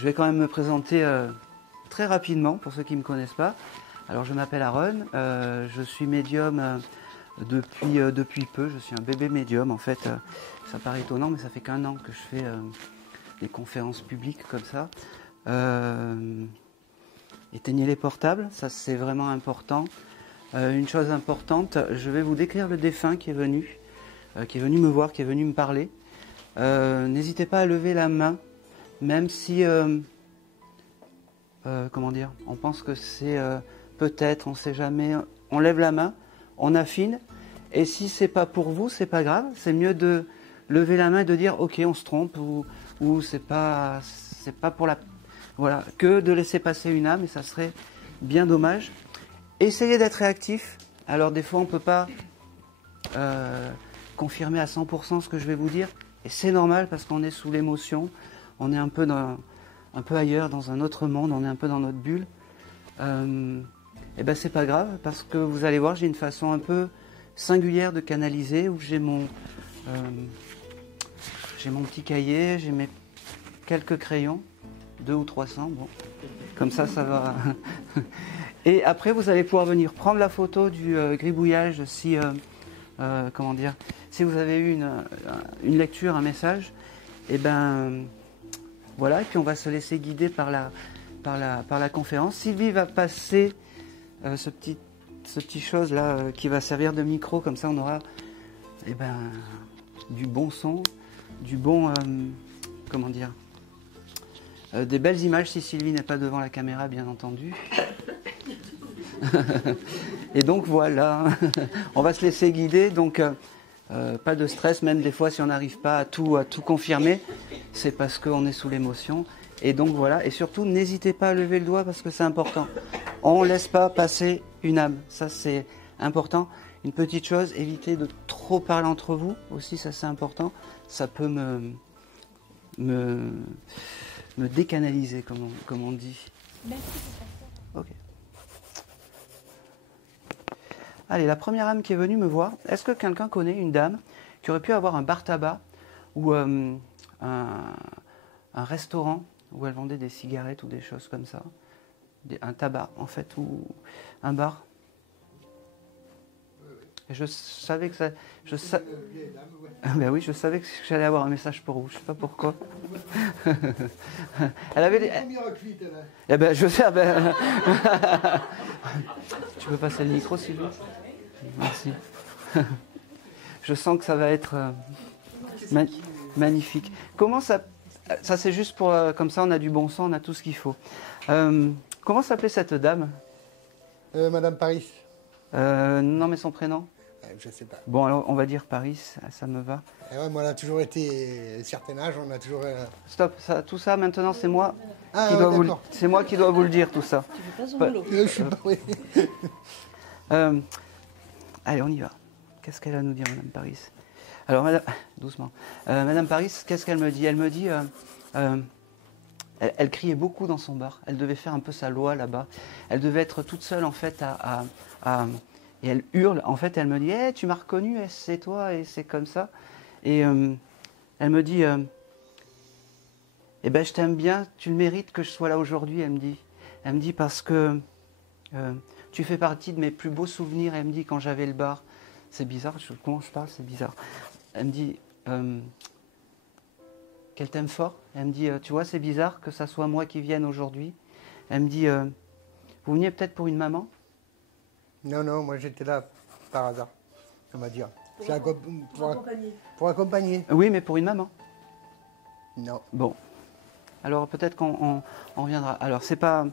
Je vais quand même me présenter très rapidement pour ceux qui ne me connaissent pas. Alors je m'appelle Aaron, je suis médium depuis peu, je suis un bébé médium en fait. Ça paraît étonnant mais ça fait qu'1 an que je fais des conférences publiques comme ça. Éteignez les portables, ça c'est vraiment important. Une chose importante, je vais vous décrire le défunt qui est venu me voir, qui est venu me parler. N'hésitez pas à lever la main, même si, comment dire, on pense que c'est peut-être, on ne sait jamais, on lève la main, on affine, et si c'est pas pour vous, c'est pas grave, c'est mieux de lever la main et de dire ok, on se trompe, ou c'est pas pour la... Voilà, que de laisser passer une âme, et ça serait bien dommage. Essayez d'être réactif. Alors des fois on ne peut pas confirmer à 100% ce que je vais vous dire, et c'est normal parce qu'on est sous l'émotion, on est un peu ailleurs, dans un autre monde, on est un peu dans notre bulle. Et ben c'est pas grave parce que vous allez voir, j'ai une façon un peu singulière de canaliser où j'ai mon petit cahier, j'ai mes quelques crayons, 200 ou 300, bon, comme ça va. Et après vous allez pouvoir venir prendre la photo du gribouillage si comment dire, si vous avez eu une lecture, un message, et ben voilà, et puis on va se laisser guider par la conférence. Sylvie va passer ce petit chose là qui va servir de micro, comme ça on aura du bon son, du bon comment dire, des belles images si Sylvie n'est pas devant la caméra bien entendu. Et donc voilà, on va se laisser guider, donc pas de stress, même des fois si on n'arrive pas à tout confirmer, c'est parce qu'on est sous l'émotion. Et donc voilà, et surtout n'hésitez pas à lever le doigt parce que c'est important. On ne laisse pas passer une âme, ça c'est important. Une petite chose, évitez de trop parler entre vous aussi, ça c'est important. Ça peut me décanaliser, comme on dit. Merci. Ok. Allez, la première âme qui est venue me voir, est-ce que quelqu'un connaît une dame qui aurait pu avoir un bar tabac ou un restaurant où elle vendait des cigarettes ou des choses comme ça, un tabac en fait, ou un bar? Et je savais que ça... Ben oui, je savais que j'allais avoir un message pour vous, je ne sais pas pourquoi. Elle avait des... Eh ben, je sais, ben... Tu peux passer le micro, s'il vous plaît? Merci. Je sens que ça va être magnifique. Comment ça... Ça, c'est juste pour... comme ça, on a du bon sang, on a tout ce qu'il faut. Comment s'appelait cette dame? Madame Paris. Non, mais son prénom? Je sais pas. Bon, alors, on va dire Paris, ça me va. Ouais, moi, on a toujours été un certain âge, on a toujours... Stop, tout ça, maintenant, c'est moi c'est moi qui dois vous le dire, tout ça. Tu fais pas son boulot. Je suis pas... Oui. Allez, on y va. Qu'est-ce qu'elle a à nous dire, Madame Paris? Alors, doucement. Madame Paris, qu'est-ce qu'elle me dit? Elle me dit... elle criait beaucoup dans son bar. Elle devait faire un peu sa loi là-bas. Elle devait être toute seule, en fait, et elle hurle. En fait, elle me dit hey, tu m'as reconnu, c'est toi, et c'est comme ça. Et elle me dit eh ben, je t'aime bien, tu le mérites que je sois là aujourd'hui. Elle me dit parce que tu fais partie de mes plus beaux souvenirs. Elle me dit quand j'avais le bar. C'est bizarre, comment je parle, c'est bizarre. Elle me dit qu'elle t'aime fort. Elle me dit tu vois, c'est bizarre que ça soit moi qui vienne aujourd'hui. Elle me dit vous veniez peut-être pour une maman? Non, non, moi j'étais là par hasard, on va dire. Pour accompagner. Oui, mais pour une maman. Non. Bon. Alors peut-être qu'on reviendra. Alors c'est pas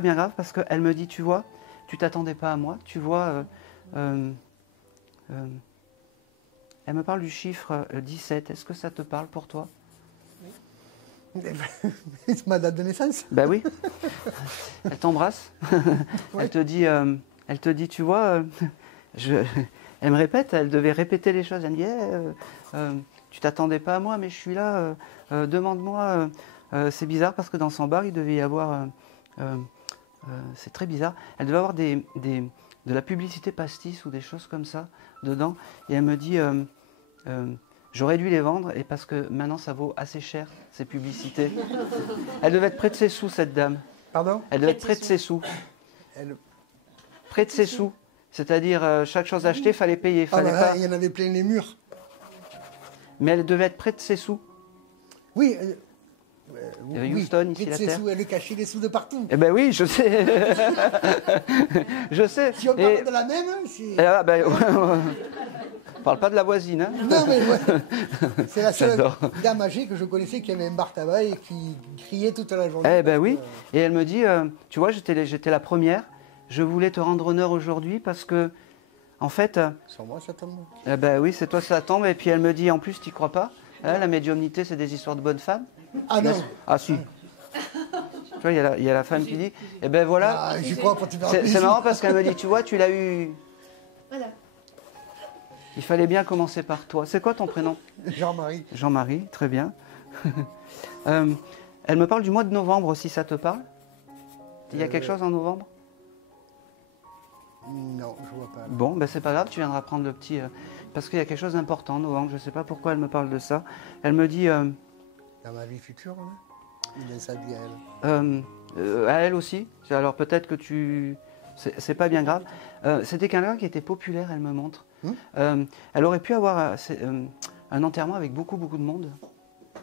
bien grave parce qu'elle me dit, tu vois, tu t'attendais pas à moi. Tu vois, elle me parle du chiffre 17. Est-ce que ça te parle pour toi? C'est ma date de naissance. Ben oui. Elle t'embrasse. Ouais. Elle te dit, tu vois, elle me répète, elle devait répéter les choses. Elle me dit, tu t'attendais pas à moi, mais je suis là, demande-moi. C'est bizarre parce que dans son bar, il devait y avoir... c'est très bizarre. Elle devait avoir de la publicité pastis ou des choses comme ça dedans. Et elle me dit, J'aurais dû les vendre, et parce que maintenant ça vaut assez cher, ces publicités. Elle devait être près de ses sous, cette dame. Pardon? Elle devait être près de ses sous. Elle... Près de ses sous. C'est-à-dire, chaque chose achetée, il fallait payer. Ah Fallait bah là, pas... il y en avait plein les murs. Mais elle devait être près de ses sous. Oui. Il y avait oui, Houston, ici, près de la ses terre. sous, elle cachait les sous de partout. Eh ben oui, je sais. Je sais. Si on parle de la même, c'est... Ah, ben, on parle pas de la voisine. Hein. Non, mais ouais. C'est la seule J'adore. dame âgée que je connaissais qui avait un bar tabac et qui criait toute la journée. Eh ben parce oui. que, Et elle me dit, tu vois, j'étais la première. Je voulais te rendre honneur aujourd'hui parce que, en fait, Sur moi, ça tombe. eh ben oui, c'est toi ça tombe. Et puis elle me dit, en plus, tu crois pas? Hein, la médiumnité, c'est des histoires de bonnes femmes. Ah non. Ah si. Tu vois, il y a la femme qui dit, eh ben voilà. Ah, j'y crois pour te faire C'est plaisir. marrant parce qu'elle me dit, tu vois, tu l'as eu. Voilà. Il fallait bien commencer par toi. C'est quoi ton prénom? Jean-Marie. Jean-Marie, très bien. Elle me parle du mois de novembre, si ça te parle. Il y a quelque chose en novembre? Non, je vois pas. Bon, ben c'est pas grave, tu viendras prendre le petit... parce qu'il y a quelque chose d'important en novembre, je ne sais pas pourquoi elle me parle de ça. Elle me dit... Dans ma vie future, là, il est sa vie à elle. à elle aussi. Alors peut-être que tu... C'est pas bien grave. C'était quelqu'un qui était populaire, elle me montre. Elle aurait pu avoir un enterrement avec beaucoup, beaucoup de monde.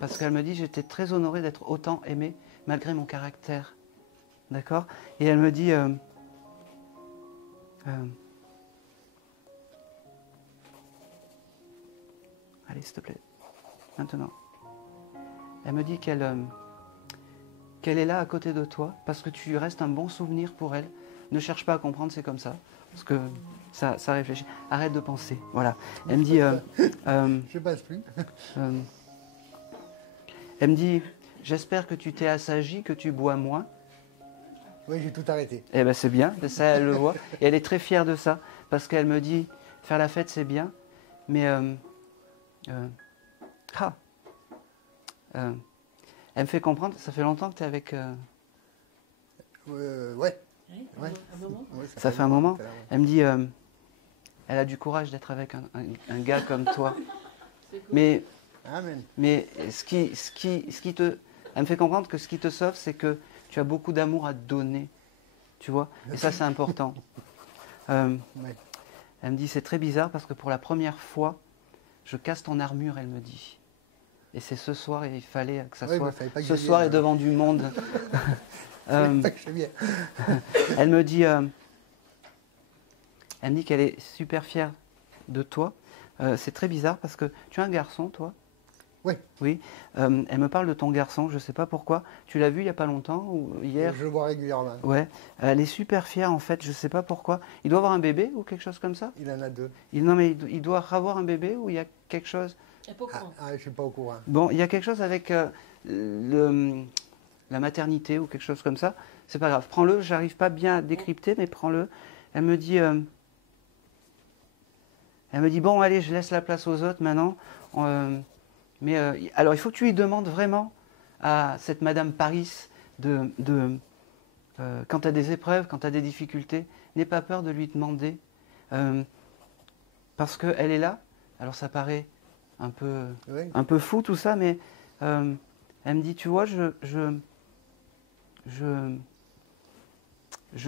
Parce qu'elle me dit, j'étais très honorée d'être autant aimée, malgré mon caractère. D'accord? Et elle me dit... allez, s'il te plaît. Maintenant. Elle me dit qu'elle est là à côté de toi parce que tu restes un bon souvenir pour elle. Ne cherche pas à comprendre, c'est comme ça. Parce que ça réfléchit. Arrête de penser. Voilà. Elle me dit... Je passe plus. elle me dit, j'espère que tu t'es assagi, que tu bois moins. Oui, j'ai tout arrêté. Eh bien, c'est bien, ça, elle le voit. Et elle est très fière de ça, parce qu'elle me dit, faire la fête, c'est bien, mais... elle me fait comprendre, ça fait longtemps que tu es avec... Ouais. Oui, Ouais. un moment. Ouais, Ça fait un moment. tout à l'heure, ouais. Elle me dit, elle a du courage d'être avec un gars comme toi. Mais Amen. ce qui te... Elle me fait comprendre que ce qui te sauve, c'est que tu as beaucoup d'amour à donner. Tu vois? Et ça, c'est important. Ouais. Elle me dit, c'est très bizarre parce que pour la première fois, je casse ton armure, elle me dit. Et c'est ce soir, et il fallait que ça Ouais, soit mais fallait pas que ce je soir et vienne, devant du monde. Pas que je viens. Elle me dit qu'elle est super fière de toi. C'est très bizarre parce que tu as un garçon, toi? Oui. Oui. Elle me parle de ton garçon, je ne sais pas pourquoi. Tu l'as vu il n'y a pas longtemps ou hier? Je le vois régulièrement. Ouais. Elle est super fière en fait, je ne sais pas pourquoi. Il doit avoir un bébé ou quelque chose comme ça? Il en a 2. Non mais il doit avoir un bébé ou il y a quelque chose? Elle est pas au courant. Ah, je suis pas au courant. Bon, il y a quelque chose avec la maternité ou quelque chose comme ça. C'est pas grave. Prends-le, j'arrive pas bien à décrypter, mais prends-le. Elle me dit, bon, allez, je laisse la place aux autres maintenant. Alors, il faut que tu lui demandes vraiment à cette Madame Paris quand tu as des épreuves, quand tu as des difficultés, n'aie pas peur de lui demander. Parce qu'elle est là. Alors, ça paraît un peu fou tout ça, mais elle me dit, tu vois, je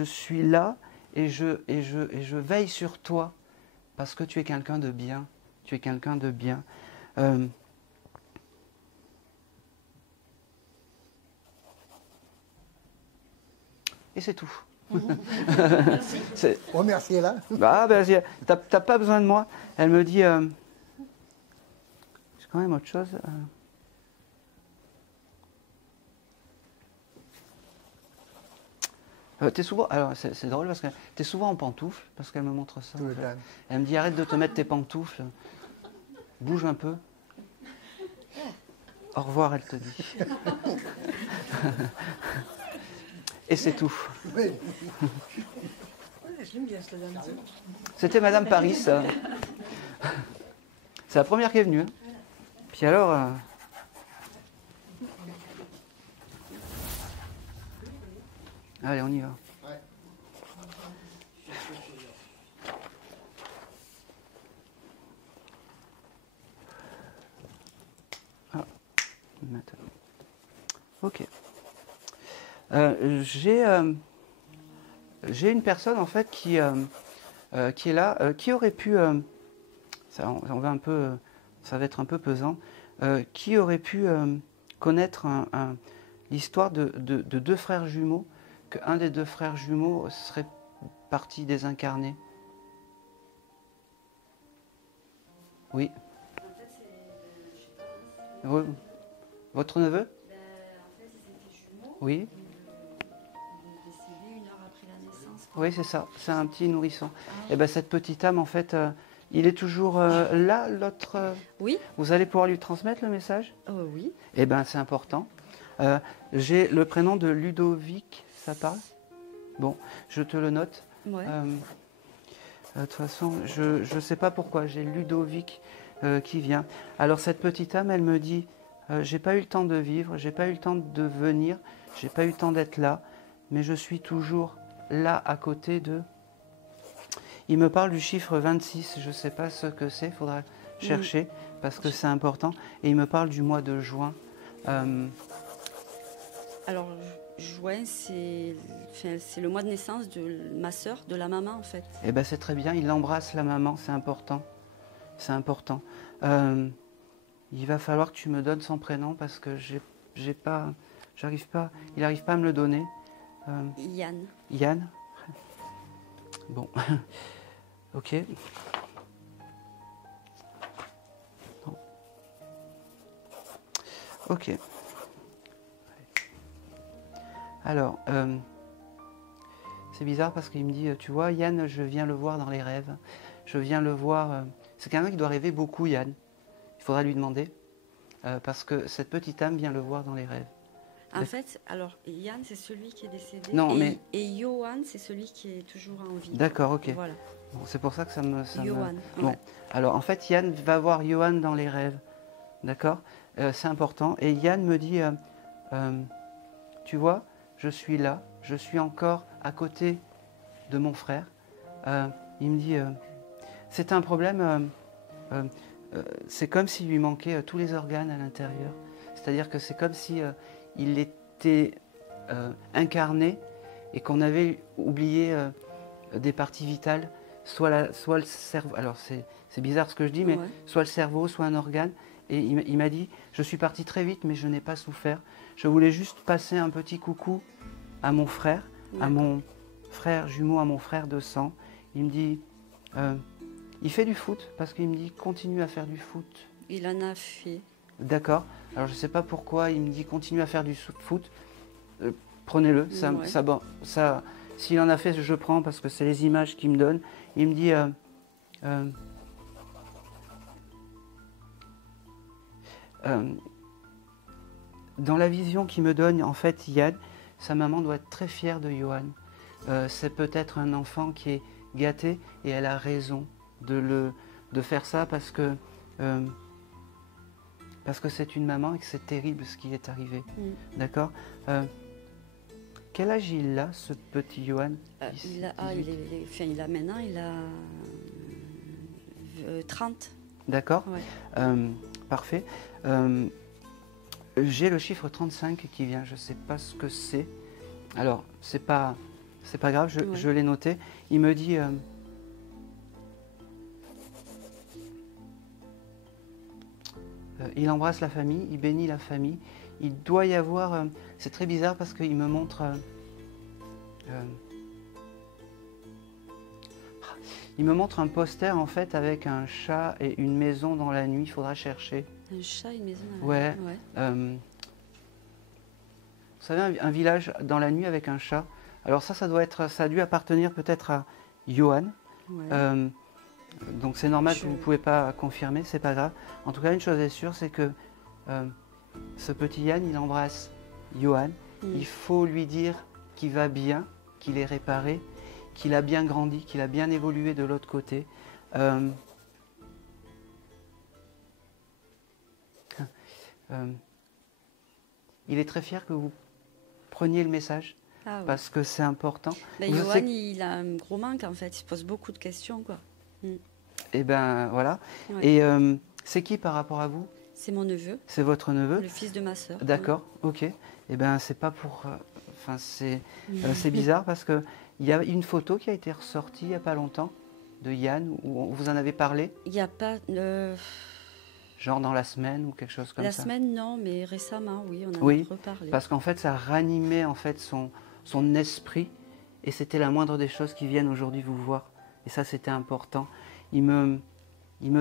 suis là et je veille sur toi parce que tu es quelqu'un de bien. Tu es quelqu'un de bien. Et c'est tout. Remerciez là. Ah, ben, t'as pas besoin de moi. Elle me dit... j'ai quand même autre chose. T'es souvent... Alors, c'est drôle parce que t'es souvent en pantoufles, parce qu'elle me montre ça. Tout en le fait. temps. Elle me dit, arrête de te mettre tes pantoufles. Bouge un peu. Au revoir, elle te dit. Et c'est tout. Oui. Ouais, je l'aime bien, cette dame. C'était Madame Paris. C'est la première qui est venue. Hein. Puis alors... Allez, on y va. Ouais. J'ai une personne en fait qui est là, qui aurait pu, on va un peu, ça va être un peu pesant, qui aurait pu connaître l'histoire de deux frères jumeaux, qu'un des deux frères jumeaux serait parti désincarné. Oui. En fait, je sais pas. Oui. Votre neveu? En fait, ils étaient jumeaux. Oui. Il est décédé 1 heure après la naissance. Oui, c'est ça. C'est un petit nourrisson. Ah. Et ben cette petite âme, en fait, il est toujours là, l'autre. Oui. Vous allez pouvoir lui transmettre le message? Oui. Eh bien, c'est important. J'ai le prénom de Ludovic, ça parle? Bon, je te le note. Ouais. De toute façon, je ne sais pas pourquoi, j'ai Ludovic qui vient. Alors, cette petite âme, elle me dit, j'ai pas eu le temps de vivre, j'ai pas eu le temps de venir, j'ai pas eu le temps d'être là, mais je suis toujours là, à côté de... Il me parle du chiffre 26, je ne sais pas ce que c'est, il faudra chercher, parce que c'est important. Et il me parle du mois de juin. Alors, juin, c'est le mois de naissance de ma sœur, de la maman, en fait. Eh bien, c'est très bien, il embrasse la maman, c'est important. C'est important. Il va falloir que tu me donnes son prénom, parce que j'arrive pas, il n'arrive pas à me le donner. Yann. Yann? Bon, ok. Non. Ok. Alors, c'est bizarre parce qu'il me dit, tu vois, Yann, je viens le voir dans les rêves. Je viens le voir. C'est quelqu'un qui doit rêver beaucoup, Yann. Il faudra lui demander. Parce que cette petite âme vient le voir dans les rêves. En fait, alors, Yann, c'est celui qui est décédé. Non, et, mais... et Johan, c'est celui qui est toujours en vie. D'accord, ok. Voilà. Bon, c'est pour ça que ça me... Johan. Bon, Ouais. alors en fait, Yann va voir Johan dans les rêves. D'accord? C'est important. Et Yann me dit, tu vois, je suis là, je suis encore à côté de mon frère. Il me dit, c'est un problème, c'est comme s'il lui manquait tous les organes à l'intérieur. C'est-à-dire que c'est comme si il était incarné et qu'on avait oublié des parties vitales, soit le cerveau. Alors c'est bizarre ce que je dis, mais Ouais. soit le cerveau, soit un organe. Et il m'a dit, je suis parti très vite, mais je n'ai pas souffert. Je voulais juste passer un petit coucou à mon frère, à mon frère jumeau, à mon frère de sang. Il me dit, il fait du foot, parce qu'il me dit, continue à faire du foot. Il en a fait. D'accord. Alors je ne sais pas pourquoi il me dit, continue à faire du foot. Prenez-le. Ça, s'il en a fait, je prends, parce que c'est les images qu'il me donne. Il me dit... dans la vision qu'il me donne, en fait, Yann, sa maman doit être très fière de Johan. C'est peut-être un enfant qui est gâté et elle a raison de faire ça parce que c'est une maman et que c'est terrible ce qui est arrivé. D'accord? Quel âge il a, ce petit Johan? Il a maintenant, il a 30. D'accord? Ouais. Parfait. J'ai le chiffre 35 qui vient, je ne sais pas ce que c'est. Alors, c'est pas grave, je l'ai noté. Il me dit... il embrasse la famille, il bénit la famille. Il doit y avoir... c'est très bizarre parce qu'il me montre... il me montre un poster en fait avec un chat et une maison dans la nuit. Il faudra chercher. Un chat, une maison dans Ouais. la nuit. Vous savez, un village dans la nuit avec un chat. Alors ça a dû appartenir peut-être à Johan. Ouais. Donc c'est normal que vous ne pouvez pas confirmer, c'est pas grave. En tout cas, une chose est sûre, c'est que ce petit Yann, il embrasse Johan. Il faut lui dire qu'il va bien, qu'il est réparé, qu'il a bien grandi, qu'il a bien évolué de l'autre côté. Il est très fier que vous preniez le message, parce que c'est important. Johan, il a un gros manque en fait, il se pose beaucoup de questions, quoi. Et ben voilà. Ouais. Et c'est qui par rapport à vous? C'est mon neveu. C'est votre neveu? Le fils de ma sœur. D'accord, ok. Et ben c'est pas pour Enfin, c'est bizarre parce qu'il y a une photo qui a été ressortie il n'y a pas longtemps de Yann, où vous en avez parlé, Il n'y a pas... genre dans la semaine ou quelque chose comme la ça. semaine, non, mais récemment, oui, on en Oui, a reparlé. parce qu'en fait, ça ranimait en fait son esprit, et c'était la moindre des choses qui viennent aujourd'hui vous voir. Et ça, c'était important. Il me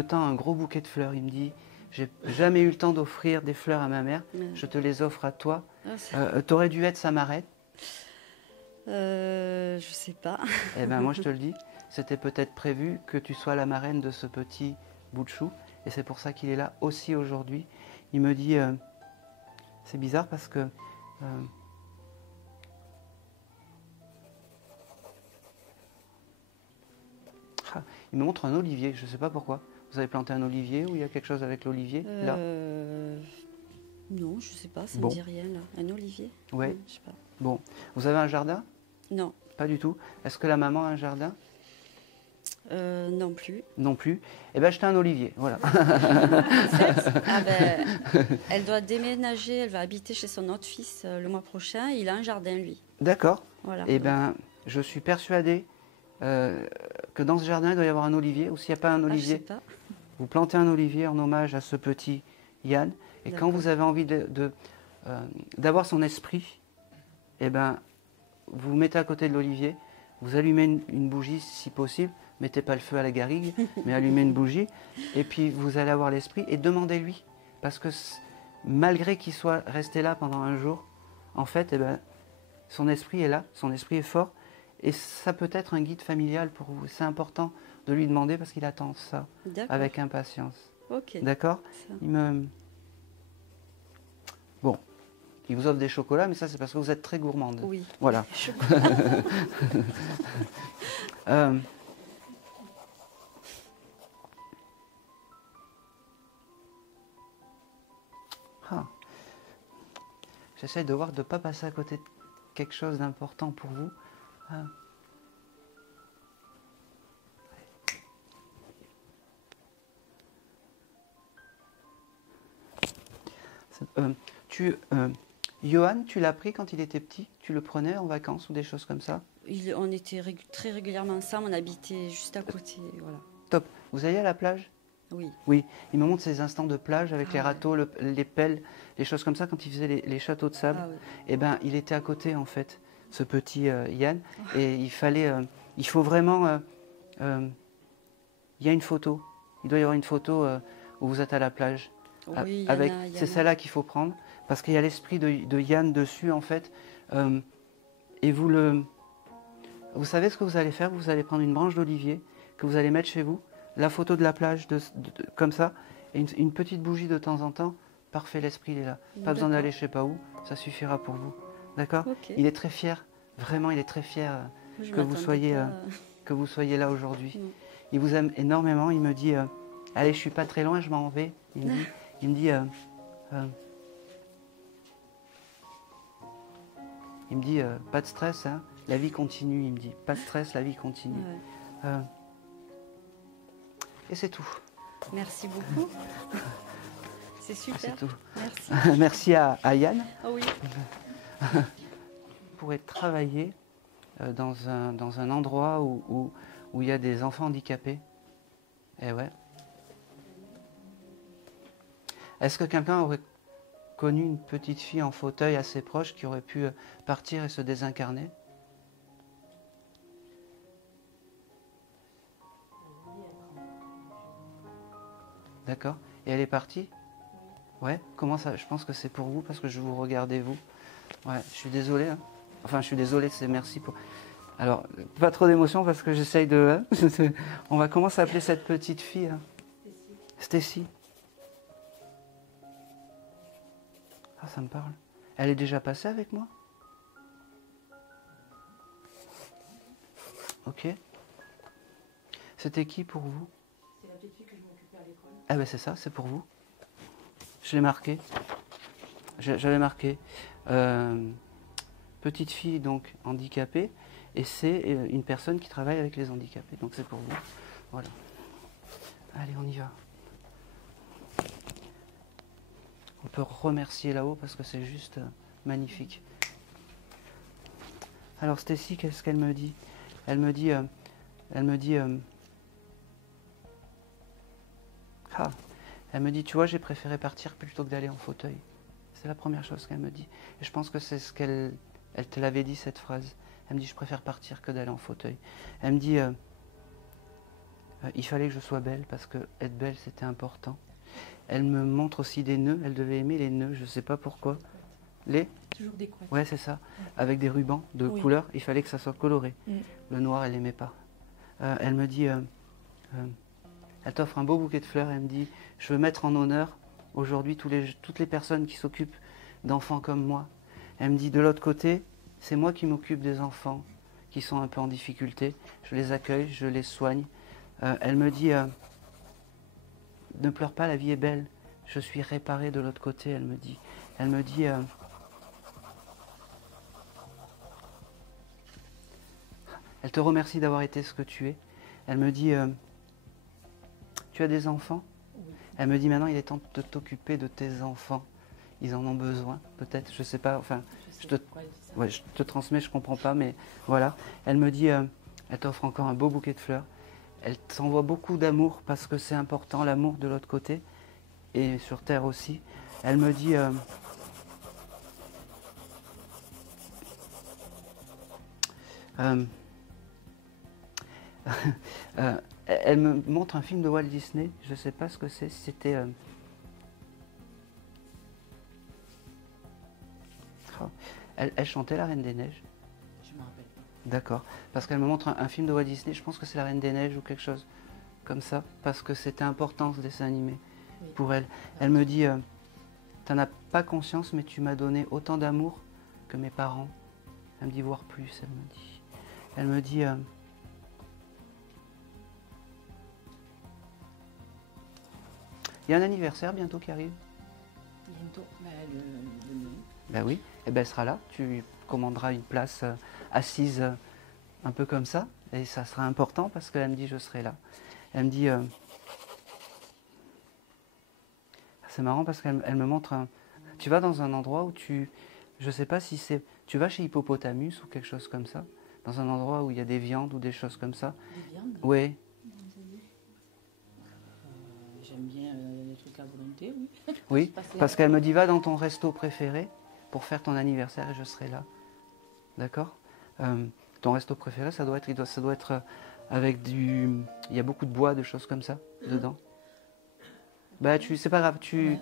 tend un gros bouquet de fleurs. Il me dit, j'ai jamais eu le temps d'offrir des fleurs à ma mère. Je te les offre à toi. T'aurais dû être sa marraine. Je sais pas. Eh ben moi, je te le dis, c'était peut-être prévu que tu sois la marraine de ce petit bout de chou. Et c'est pour ça qu'il est là aussi aujourd'hui. Il me dit, c'est bizarre parce que... il me montre un olivier, je ne sais pas pourquoi. Vous avez planté un olivier ou il y a quelque chose avec l'olivier là? Non, je sais pas, ça Bon. me dit rien là. Un olivier? Ouais. Non, je sais pas. Bon, vous avez un jardin? Non, Pas du tout. Est-ce que la maman a un jardin? non plus. Non plus. Eh bien, achetez un olivier, voilà. Ah ben, elle doit déménager, elle va habiter chez son autre fils le mois prochain. Il a un jardin, lui. D'accord. Voilà. Eh bien, je suis persuadé que dans ce jardin, il doit y avoir un olivier. Ou s'il n'y a pas un Ah, je sais olivier, pas. vous plantez un olivier en hommage à ce petit Yann. Et quand D'accord. vous avez envie d'avoir son esprit, eh ben, vous vous mettez à côté de l'olivier, vous allumez une bougie si possible, mettez pas le feu à la garrigue, mais allumez une bougie, et puis vous allez avoir l'esprit et demandez-lui. Parce que malgré qu'il soit resté là pendant un jour, en fait, eh ben, son esprit est là, son esprit est fort, et ça peut être un guide familial pour vous. C'est important de lui demander parce qu'il attend ça D'accord. avec impatience. Ok. D'accord? Ça. Bon, il vous offre des chocolats, mais ça c'est parce que vous êtes très gourmande. Oui. Voilà. Chocolat. J'essaie de voir de ne pas passer à côté de quelque chose d'important pour vous. Ah. Johan, tu l'as pris quand il était petit? Tu le prenais en vacances ou des choses comme ça? On était très régulièrement ensemble, on habitait juste à côté. Voilà. Top. Vous alliez à la plage? Oui. Oui. Il me montre ces instants de plage avec Ah les ouais. râteaux, les pelles, les choses comme ça quand il faisait les châteaux de sable. Ah oui. Eh ben, il était à côté en fait, ce petit Yann. Et il faut vraiment... il y a une photo. Il doit y avoir une photo où vous êtes à la plage. Oui, C'est celle-là qu'il faut prendre parce qu'il y a l'esprit de Yann dessus en fait. Et vous savez ce que vous allez faire? Vous allez prendre une branche d'olivier que vous allez mettre chez vous, la photo de la plage comme ça, et une petite bougie de temps en temps. Parfait, l'esprit il est là. Pas besoin d'aller je sais pas où, ça suffira pour vous. D'accord? Ok. Il est très fier, vraiment il est très fier que vous soyez là aujourd'hui. Mm. Il vous aime énormément, il me dit allez, je suis pas très loin, je m'en vais. Il me dit pas de stress, hein, la vie continue. Il me dit pas de stress, la vie continue. Ouais. Et c'est tout. Merci beaucoup. C'est super. C'est tout. Merci. Merci à Yann. Ah oui. Vous pourrez travailler dans un endroit où il y a des enfants handicapés. Eh ouais. Est-ce que quelqu'un aurait connu une petite fille en fauteuil assez proche qui aurait pu partir et se désincarner? D'accord. Et elle est partie? Ouais. Comment ça? Je pense que c'est pour vous parce que je vous regardais vous. Ouais. Je suis désolé. Hein. Enfin, je suis désolé. C'est merci pour. Alors, pas trop d'émotion parce que j'essaye de. On va comment s'appeler cette petite fille? Hein? Stécie. Ah, ça me parle. Elle est déjà passée avec moi? Ok. C'était qui pour vous? C'est la petite fille que je m'occupais à l'école. Ah ben c'est ça, c'est pour vous. Je l'ai marqué. J'avais marqué. Petite fille donc handicapée. Et c'est une personne qui travaille avec les handicapés. Donc c'est pour vous. Voilà. Allez, on y va. On peut remercier là-haut parce que c'est juste magnifique. Alors Stécie, qu'est-ce qu'elle me dit? Elle me dit, elle me dit, tu vois, j'ai préféré partir plutôt que d'aller en fauteuil. C'est la première chose qu'elle me dit. Et je pense que c'est ce qu'elle te l'avait dit, cette phrase. Elle me dit, je préfère partir que d'aller en fauteuil. Elle me dit, il fallait que je sois belle parce que être belle, c'était important. Elle me montre aussi des nœuds. Elle devait aimer les nœuds, je ne sais pas pourquoi. Les Toujours des couettes. Ouais, c'est ça. Avec des rubans de couleur, il fallait que ça soit coloré. Le noir, elle n'aimait pas. Elle me dit, elle t'offre un beau bouquet de fleurs. Elle me dit, je veux mettre en honneur aujourd'hui toutes les personnes qui s'occupent d'enfants comme moi. Elle me dit, de l'autre côté, c'est moi qui m'occupe des enfants qui sont un peu en difficulté. Je les accueille, je les soigne. Elle me dit, ne pleure pas, la vie est belle. Je suis réparée de l'autre côté, elle me dit. Elle me dit, elle te remercie d'avoir été ce que tu es. Elle me dit, tu as des enfants? Oui. Elle me dit, maintenant il est temps de t'occuper de tes enfants. Ils en ont besoin, peut-être, je sais pas, enfin, je te transmets, je comprends pas, mais voilà. Elle me dit, elle t'offre encore un beau bouquet de fleurs. Elle t'envoie beaucoup d'amour parce que c'est important, l'amour de l'autre côté, et sur Terre aussi. Elle me dit, elle me montre un film de Walt Disney, je ne sais pas ce que c'est, c'était... Elle chantait La Reine des Neiges. Je me rappelle pas. D'accord, parce qu'elle me montre un film de Walt Disney, je pense que c'est La Reine des Neiges ou quelque chose comme ça, parce que c'était important ce dessin animé pour elle. Elle me dit, tu n'en as pas conscience, mais tu m'as donné autant d'amour que mes parents. Elle me dit, voire plus, elle me dit. Elle me dit... il y a un anniversaire bientôt qui arrive. Bientôt, le nez. Ben oui, et ben elle sera là. Tu commanderas une place assise un peu comme ça. Et ça sera important parce qu'elle me dit je serai là. Elle me dit... c'est marrant parce qu'elle me montre... tu vas dans un endroit où tu... je sais pas si c'est... Tu vas chez Hippopotamus ou quelque chose comme ça. Dans un endroit où il y a des viandes ou des choses comme ça. Des viandes? Oui. J'aime bien les trucs à volonté, oui. Oui, parce qu'elle me dit va dans ton resto préféré pour faire ton anniversaire et je serai là. D'accord. Ton resto préféré, ça doit être avec du... il y a beaucoup de bois, de choses comme ça dedans. Bah c'est pas grave, tu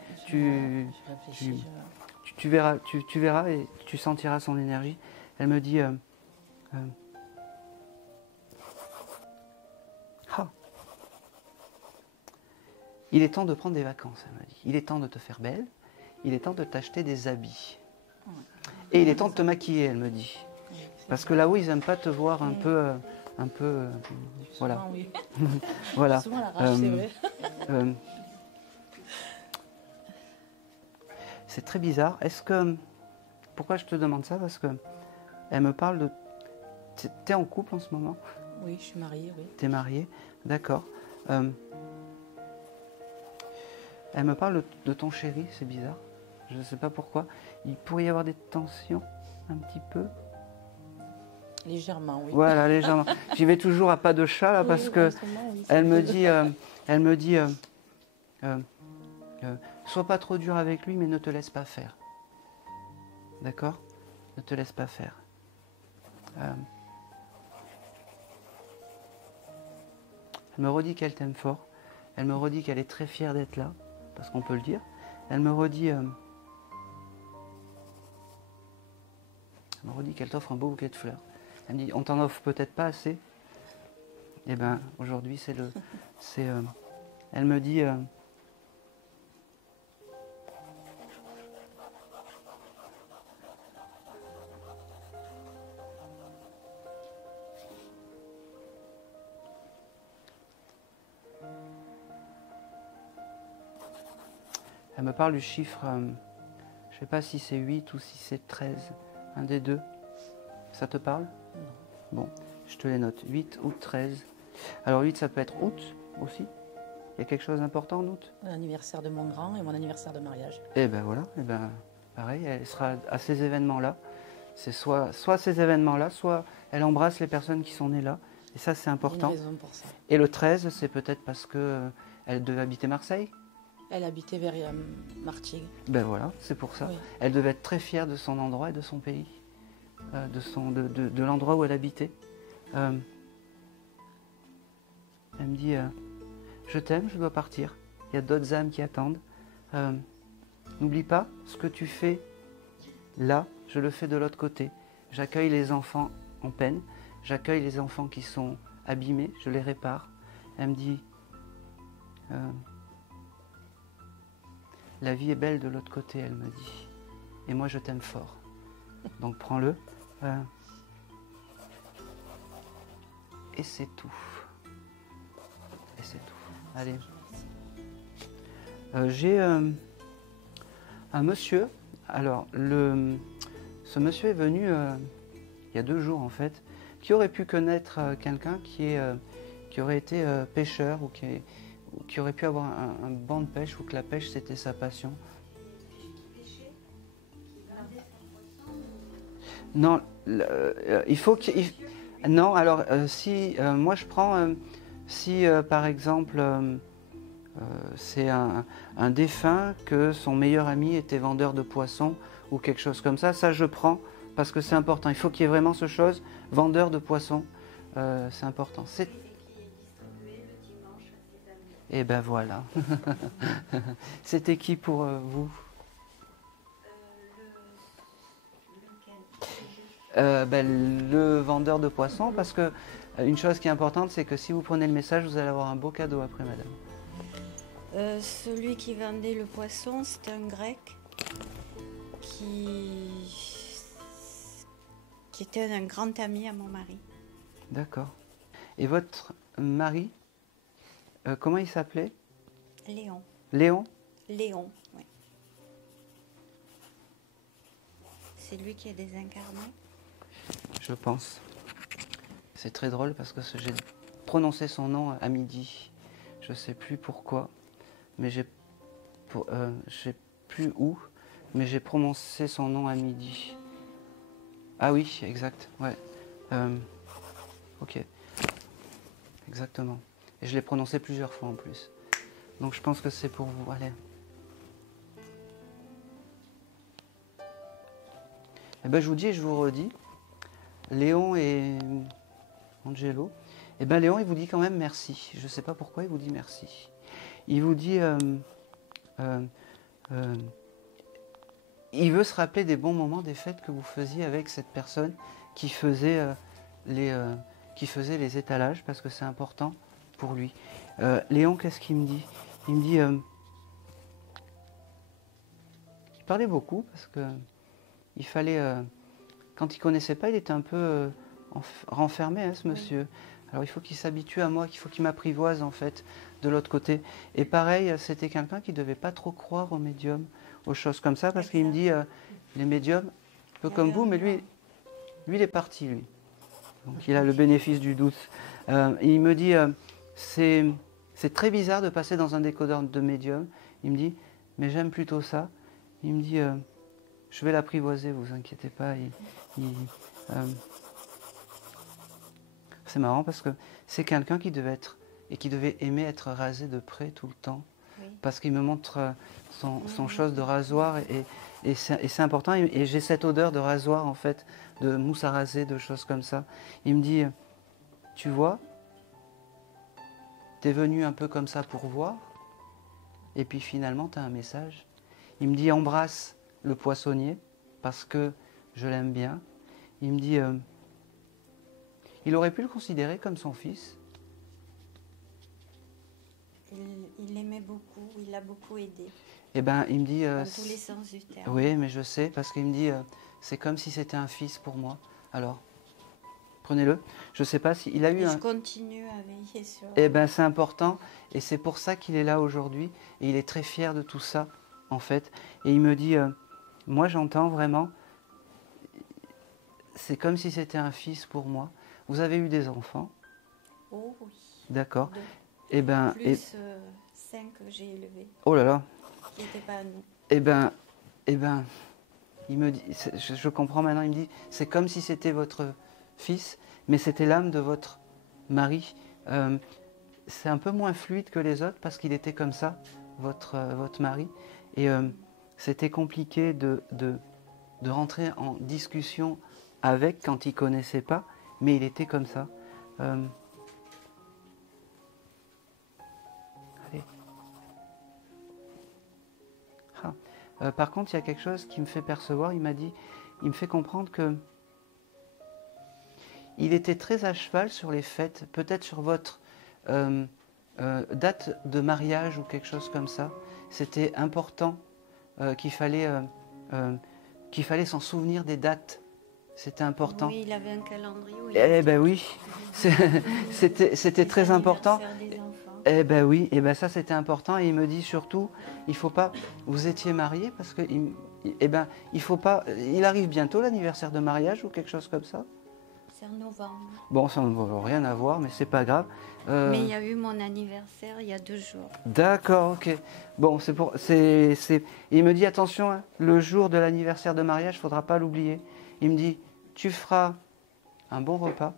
verras et tu sentiras son énergie. Elle me dit... il est temps de prendre des vacances, elle m'a dit. Il est temps de te faire belle. Il est temps de t'acheter des habits. Et il est temps de te maquiller, elle me dit. Parce que là-haut, ils n'aiment pas te voir un peu... voilà. Souvent, oui. Voilà. Souvent à l'arrache, c'est vrai. C'est très bizarre. Est-ce que... Pourquoi je te demande ça? Parce que elle me parle de... T'es en couple en ce moment? Oui, je suis mariée, oui. T'es mariée? D'accord. Elle me parle de ton chéri, c'est bizarre. Je ne sais pas pourquoi. Il pourrait y avoir des tensions, un petit peu. Légèrement, oui. Voilà, légèrement. J'y vais toujours à pas de chat, là, parce que oui, elle me dit, sois pas trop dur avec lui, mais ne te laisse pas faire. D'accord? Ne te laisse pas faire. Elle me redit qu'elle t'aime fort. Elle me redit qu'elle est très fière d'être là, parce qu'on peut le dire. Elle me redit qu'elle t'offre un beau bouquet de fleurs. Elle me dit, on t'en offre peut-être pas assez. Eh bien, aujourd'hui, elle me dit... elle me parle du chiffre, je ne sais pas si c'est 8 ou si c'est 13, un des deux. Ça te parle? Non. Bon, je te les note. 8 ou 13. Alors 8, ça peut être août aussi. Il y a quelque chose d'important en août? L'anniversaire de mon grand et mon anniversaire de mariage. Eh ben voilà, pareil, elle sera à ces événements-là. C'est soit ces événements-là, soit elle embrasse les personnes qui sont nées là. Et ça, c'est Il y a important. une raison pour ça. Et le 13, c'est peut-être parce que elle devait habiter Marseille. Elle habitait vers Martigues. Ben voilà, c'est pour ça. Oui. Elle devait être très fière de son endroit et de son pays, de l'endroit où elle habitait. Elle me dit, je t'aime, je dois partir. Il y a d'autres âmes qui attendent. N'oublie pas, ce que tu fais là, je le fais de l'autre côté. J'accueille les enfants en peine, j'accueille les enfants qui sont abîmés, je les répare. Elle me dit, la vie est belle de l'autre côté, elle me dit. Et moi, je t'aime fort. Donc prends-le. Et c'est tout. Et c'est tout. Allez. J'ai un monsieur. Alors, ce monsieur est venu il y a 2 jours en fait, qui aurait pu connaître quelqu'un qui aurait été pêcheur ou qui aurait pu avoir un banc de pêche ou que la pêche c'était sa passion. Non, il faut qu'il... Non, alors si moi je prends, si par exemple c'est un défunt que son meilleur ami était vendeur de poissons ou quelque chose comme ça je prends parce que c'est important. Il faut qu'il y ait vraiment ce chose, vendeur de poissons, c'est important. Et ben voilà. C'était qui pour vous? Le vendeur de poissons, parce que une chose qui est importante, c'est que si vous prenez le message, vous allez avoir un beau cadeau après, madame. Celui qui vendait le poisson, c'était un grec qui était un grand ami à mon mari. D'accord. Et votre mari, comment il s'appelait? Léon. Léon? Léon, oui. C'est lui qui est désincarné. Je pense. C'est très drôle parce que j'ai prononcé son nom à midi. Je ne sais plus pourquoi, mais je sais plus où, mais j'ai prononcé son nom à midi. Ah oui, exact, ouais. Ok. Exactement. Et je l'ai prononcé plusieurs fois en plus. Donc je pense que c'est pour vous. Allez. Eh ben, je vous dis et je vous redis, Léon et Angelo, eh ben, Léon, il vous dit quand même merci. Je ne sais pas pourquoi il vous dit merci. Il vous dit, il veut se rappeler des bons moments, des fêtes que vous faisiez avec cette personne qui faisait, les étalages, parce que c'est important pour lui. Léon, qu'est-ce qu'il me dit? Il me dit, il parlait beaucoup, parce que il fallait, quand il connaissait pas, il était un peu renfermé, hein, ce monsieur. Alors il faut qu'il s'habitue à moi, qu'il faut qu'il m'apprivoise en fait de l'autre côté. Et pareil, c'était quelqu'un qui devait pas trop croire aux médiums, aux choses comme ça, parce qu'il me dit, les médiums, un peu comme vous, mais lui il est parti, lui. Donc il a le bénéfice du doute. Il me dit, c'est très bizarre de passer dans un décodeur de médium. Il me dit, mais j'aime plutôt ça. Il me dit, je vais l'apprivoiser, vous inquiétez pas. C'est marrant parce que c'est quelqu'un qui devait aimer être rasé de près tout le temps. Oui. Parce qu'il me montre son chose de rasoir et c'est important. Et j'ai cette odeur de rasoir en fait, de mousse à raser, de choses comme ça. Il me dit, tu vois, t'es venu un peu comme ça pour voir et puis finalement t'as un message. Il me dit, embrasse le poissonnier parce que je l'aime bien. Il me dit, il aurait pu le considérer comme son fils. Il l'aimait beaucoup, il l'a beaucoup aidé. Eh ben, il me dit, dans tous les sens du terme. oui, mais je sais parce qu'il me dit, c'est comme si c'était un fils pour moi. Alors, prenez-le. Je sais pas s'il a eu Je continue à veiller sur. Eh ben, c'est important et c'est pour ça qu'il est là aujourd'hui et il est très fier de tout ça en fait. Et il me dit, moi j'entends vraiment, c'est comme si c'était un fils pour moi. Vous avez eu des enfants? Oh oui. D'accord. 2. Eh ben, Plus 5 que j'ai élevés, oh là là. qui n'étaient pas à nous. Eh ben, il me dit, je comprends maintenant, il me dit, c'est comme si c'était votre fils, mais c'était l'âme de votre mari. C'est un peu moins fluide que les autres parce qu'il était comme ça, votre mari. Et c'était compliqué de rentrer en discussion avec quand il ne connaissait pas, mais il était comme ça. Allez. Par contre, il y a quelque chose qui me fait percevoir, il me fait comprendre que il était très à cheval sur les fêtes, peut-être sur votre date de mariage ou quelque chose comme ça. C'était important qu'il fallait s'en souvenir des dates. C'était important. Oui, il avait un calendrier. Eh ben oui, c'était très important. Eh ben oui, et ben ça c'était important. Et il me dit surtout, il faut pas. Vous étiez mariés parce que, il faut pas. Il arrive bientôt l'anniversaire de mariage ou quelque chose comme ça. C'est en novembre. Bon, ça n'a rien à voir, mais c'est pas grave. Mais il y a eu mon anniversaire il y a 2 jours. D'accord, ok. Bon, il me dit attention, hein, le jour de l'anniversaire de mariage, il ne faudra pas l'oublier. Il me dit, tu feras un bon repas,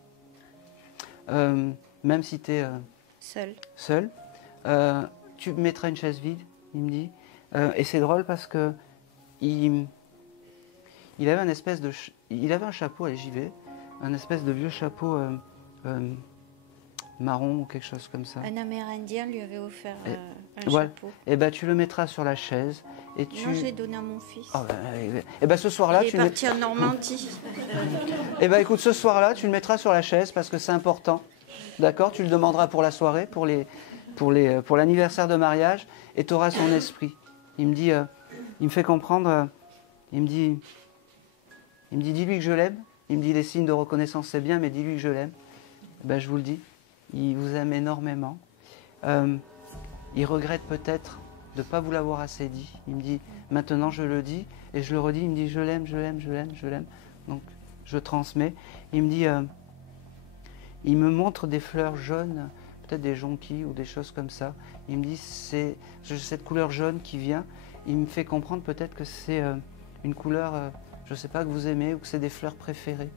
même si tu es seul. Tu mettras une chaise vide, il me dit. Et c'est drôle parce que il avait il avait un chapeau, allez, j'y vais. Un espèce de vieux chapeau marron ou quelque chose comme ça. Un Amérindien lui avait offert un voilà. chapeau. Et ben tu le mettras sur la chaise et Non, j'ai donné à mon fils. Oh, et ben ce soir-là, il est parti en Normandie. Et ben écoute, ce soir-là, tu le mettras sur la chaise parce que c'est important. D'accord? Tu le demanderas pour la soirée, pour l'anniversaire de mariage, et tu auras son esprit. Il me dit, il me fait comprendre. Il me dit, dis-lui que je l'aime. Il me dit, les signes de reconnaissance, c'est bien, mais dis-lui que je l'aime. Ben, je vous le dis, il vous aime énormément. Il regrette peut-être de ne pas vous l'avoir assez dit. Il me dit, maintenant je le dis, et je le redis, il me dit, je l'aime, je l'aime, je l'aime, je l'aime. Donc, je transmets. Il me dit, il me montre des fleurs jaunes, peut-être des jonquilles ou des choses comme ça. Il me dit, c'est cette couleur jaune qui vient. Il me fait comprendre peut-être que c'est une couleur... je ne sais pas, que vous aimez ou que c'est des fleurs préférées.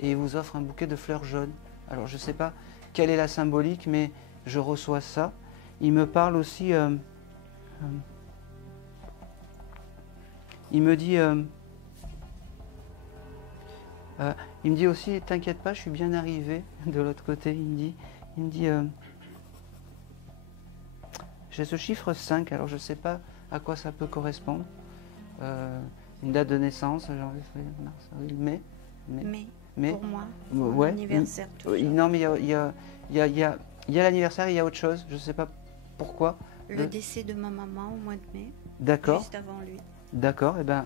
Et il vous offre un bouquet de fleurs jaunes. Alors je ne sais pas quelle est la symbolique, mais je reçois ça. Il me parle aussi... il me dit... il me dit aussi, t'inquiète pas, je suis bien arrivé de l'autre côté. Il me dit j'ai ce chiffre 5, alors je ne sais pas à quoi ça peut correspondre. Une date de naissance, janvier, février, mars, avril, mai. Pour moi, Ouais. anniversaire toujours. Non, mais il y a l'anniversaire, il y a autre chose, je ne sais pas pourquoi. Le décès de ma maman au mois de mai. D'accord. Juste avant lui. D'accord, et ben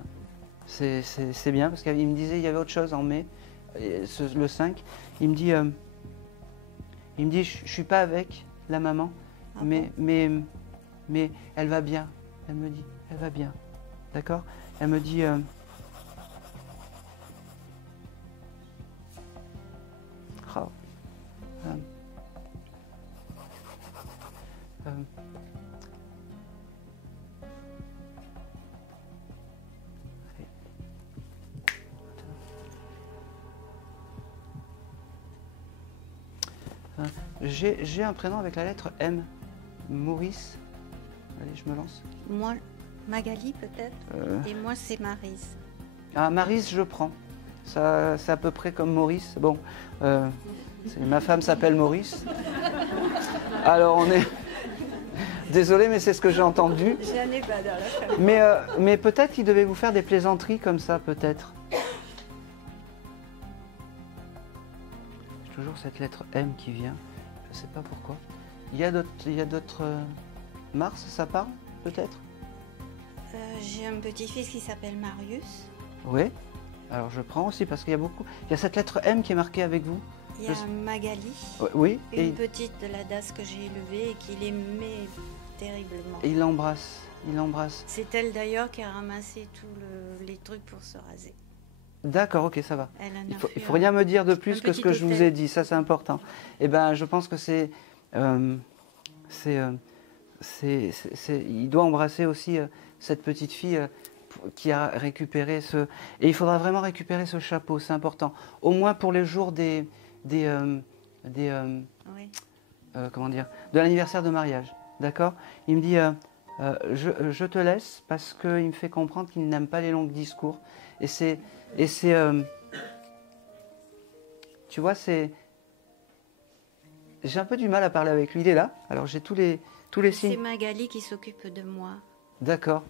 c'est bien, parce qu'il me disait il y avait autre chose en mai, le 5. Il me dit, je ne suis pas avec la maman, mais elle va bien. Elle me dit, elle va bien. D'accord? Elle me dit... J'ai un prénom avec la lettre M. Maurice. Allez, je me lance. Moi, Magali peut-être. Et moi, c'est Maryse. Ah, Maryse, je prends. Ça, c'est à peu près comme Maurice. Bon, ma femme s'appelle Maurice. Alors, on est... Désolé, mais c'est ce que j'ai entendu. J'en ai pas dans la famille. Mais peut-être qu'il devait vous faire des plaisanteries comme ça, peut-être. J'ai toujours cette lettre M qui vient. Je ne sais pas pourquoi. Il y a d'autres... Mars, ça parle, peut-être? J'ai un petit-fils qui s'appelle Marius. Oui. Alors je prends aussi parce qu'il y a beaucoup... Il y a cette lettre M qui est marquée avec vous. Il y a Magali. Oui. Une petite de la DAS que j'ai élevée et qu'il aimait terriblement. Et il l'embrasse. Il l'embrasse. C'est elle d'ailleurs qui a ramassé tous les trucs pour se raser. D'accord, ok, ça va. Il faut rien me dire de plus que ce que je vous ai dit, ça c'est important. Eh ben, je pense que il doit embrasser aussi cette petite fille qui a récupéré ce... Et il faudra vraiment récupérer ce chapeau, c'est important. Au moins pour les jours Oui. comment dire, de l'anniversaire de mariage. D'accord? Il me dit, je te laisse parce qu'il me fait comprendre qu'il n'aime pas les longs discours. Et c'est tu vois, j'ai un peu du mal à parler avec lui. Il est là. Alors j'ai tous les C'est signes. Magali qui s'occupe de moi. D'accord.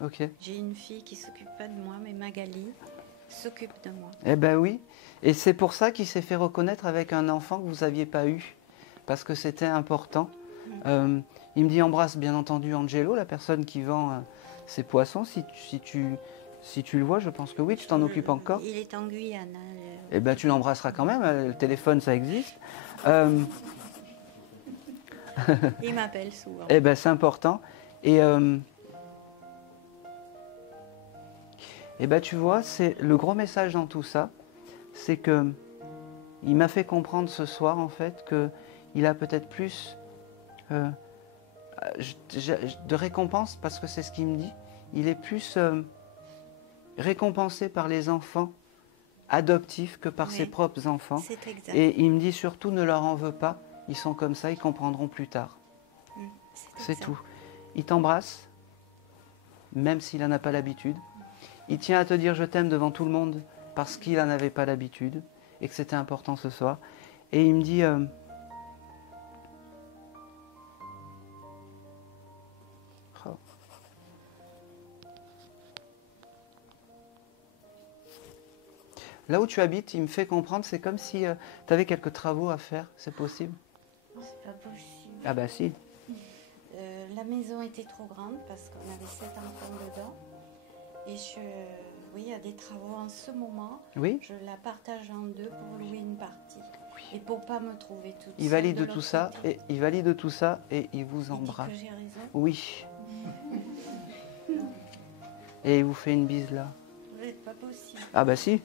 Ok. J'ai une fille qui s'occupe pas de moi, mais Magali s'occupe de moi. Eh ben oui. Et c'est pour ça qu'il s'est fait reconnaître avec un enfant que vous n'aviez pas eu. Parce que c'était important. Il me dit embrasse bien entendu Angelo, la personne qui vend ses poissons. Si tu le vois, je pense que oui, tu t'en occupes encore. Il est en Guyane. Hein, Eh ben tu l'embrasseras quand même. Le téléphone, ça existe. Il m'appelle souvent. Eh ben c'est important. Et ben tu vois, c'est le gros message dans tout ça, c'est que il m'a fait comprendre ce soir en fait que il a peut-être plus de récompense parce que c'est ce qu'il me dit. Il est plus récompensé par les enfants adoptifs que par ses propres enfants. C'est exact. Et il me dit surtout ne leur en veux pas. Ils sont comme ça, ils comprendront plus tard. C'est tout. Il t'embrasse, même s'il n'en a pas l'habitude. Il tient à te dire je t'aime devant tout le monde parce qu'il n'en avait pas l'habitude et que c'était important ce soir. Et il me dit oh. Là où tu habites, il me fait comprendre, c'est comme si tu avais quelques travaux à faire. C'est possible? C'est pas possible. Ah bah si. La maison était trop grande parce qu'on avait 7 enfants dedans. Et oui, il y a des travaux en ce moment. Oui. Je la partage en deux pour louer une partie. Oui. Et pour pas me trouver toute seule. Il valide tout ça et il valide tout ça et il vous embrasse. Il dit que j'ai raison. Oui. Et il vous fait une bise là. C'est pas possible. Ah bah si.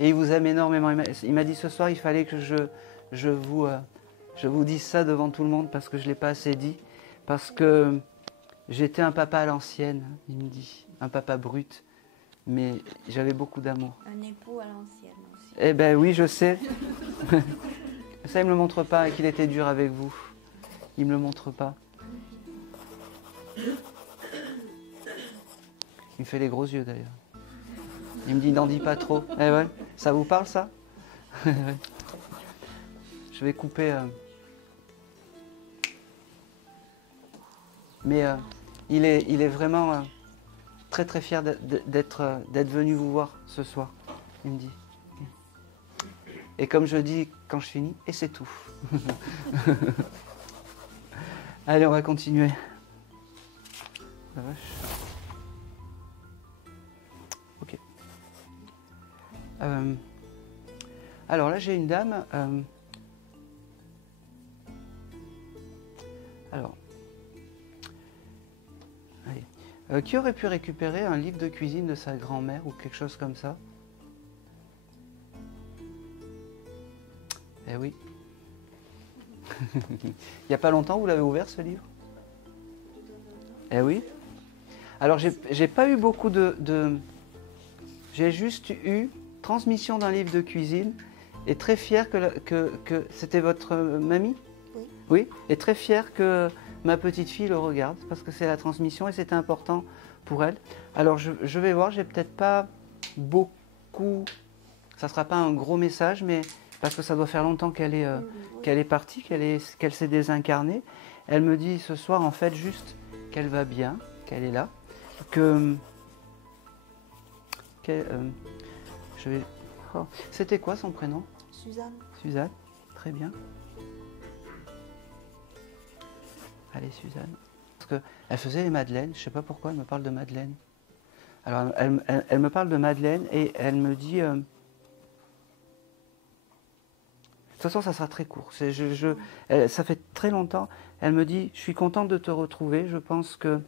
Et il vous aime énormément. Il m'a dit ce soir il fallait que je vous dise ça devant tout le monde parce que je ne l'ai pas assez dit. Parce que j'étais un papa à l'ancienne, il me dit. Un papa brut. Mais j'avais beaucoup d'amour. Un époux à l'ancienne aussi. Eh ben oui, je sais. Ça, il me le montre pas qu'il était dur avec vous. Il me le montre pas. Il me fait les gros yeux d'ailleurs. Il me dit n'en dis pas trop. Eh ouais, ça vous parle ça? Je vais couper. Mais il est vraiment très très fier d'être venu vous voir ce soir. Il me dit. Et comme je dis quand je finis, et c'est tout. Allez, on va continuer. La vache. Ok. Alors là, j'ai une dame. Alors. Allez. Qui aurait pu récupérer un livre de cuisine de sa grand-mère ou quelque chose comme ça? Eh oui. Il n'y a pas longtemps, vous l'avez ouvert ce livre? Eh oui. Alors, j'ai pas eu beaucoup j'ai juste eu transmission d'un livre de cuisine et très fier que c'était votre mamie? Oui. Oui. Et très fier que ma petite fille le regarde parce que c'est la transmission et c'était important pour elle. Alors, je vais voir, j'ai peut-être pas beaucoup, ça sera pas un gros message, mais parce que ça doit faire longtemps qu'elle est partie, qu'elle s'est désincarnée. Elle me dit ce soir, en fait, juste qu'elle va bien, qu'elle est là, oh. C'était quoi son prénom? Suzanne. Suzanne, très bien. Allez, Suzanne. Parce qu'elle faisait les madeleines, je ne sais pas pourquoi elle me parle de madeleine. Alors, elle me parle de madeleine et elle me dit... De toute façon, ça sera très court. Ça fait très longtemps. Elle me dit, je suis contente de te retrouver. Je pense que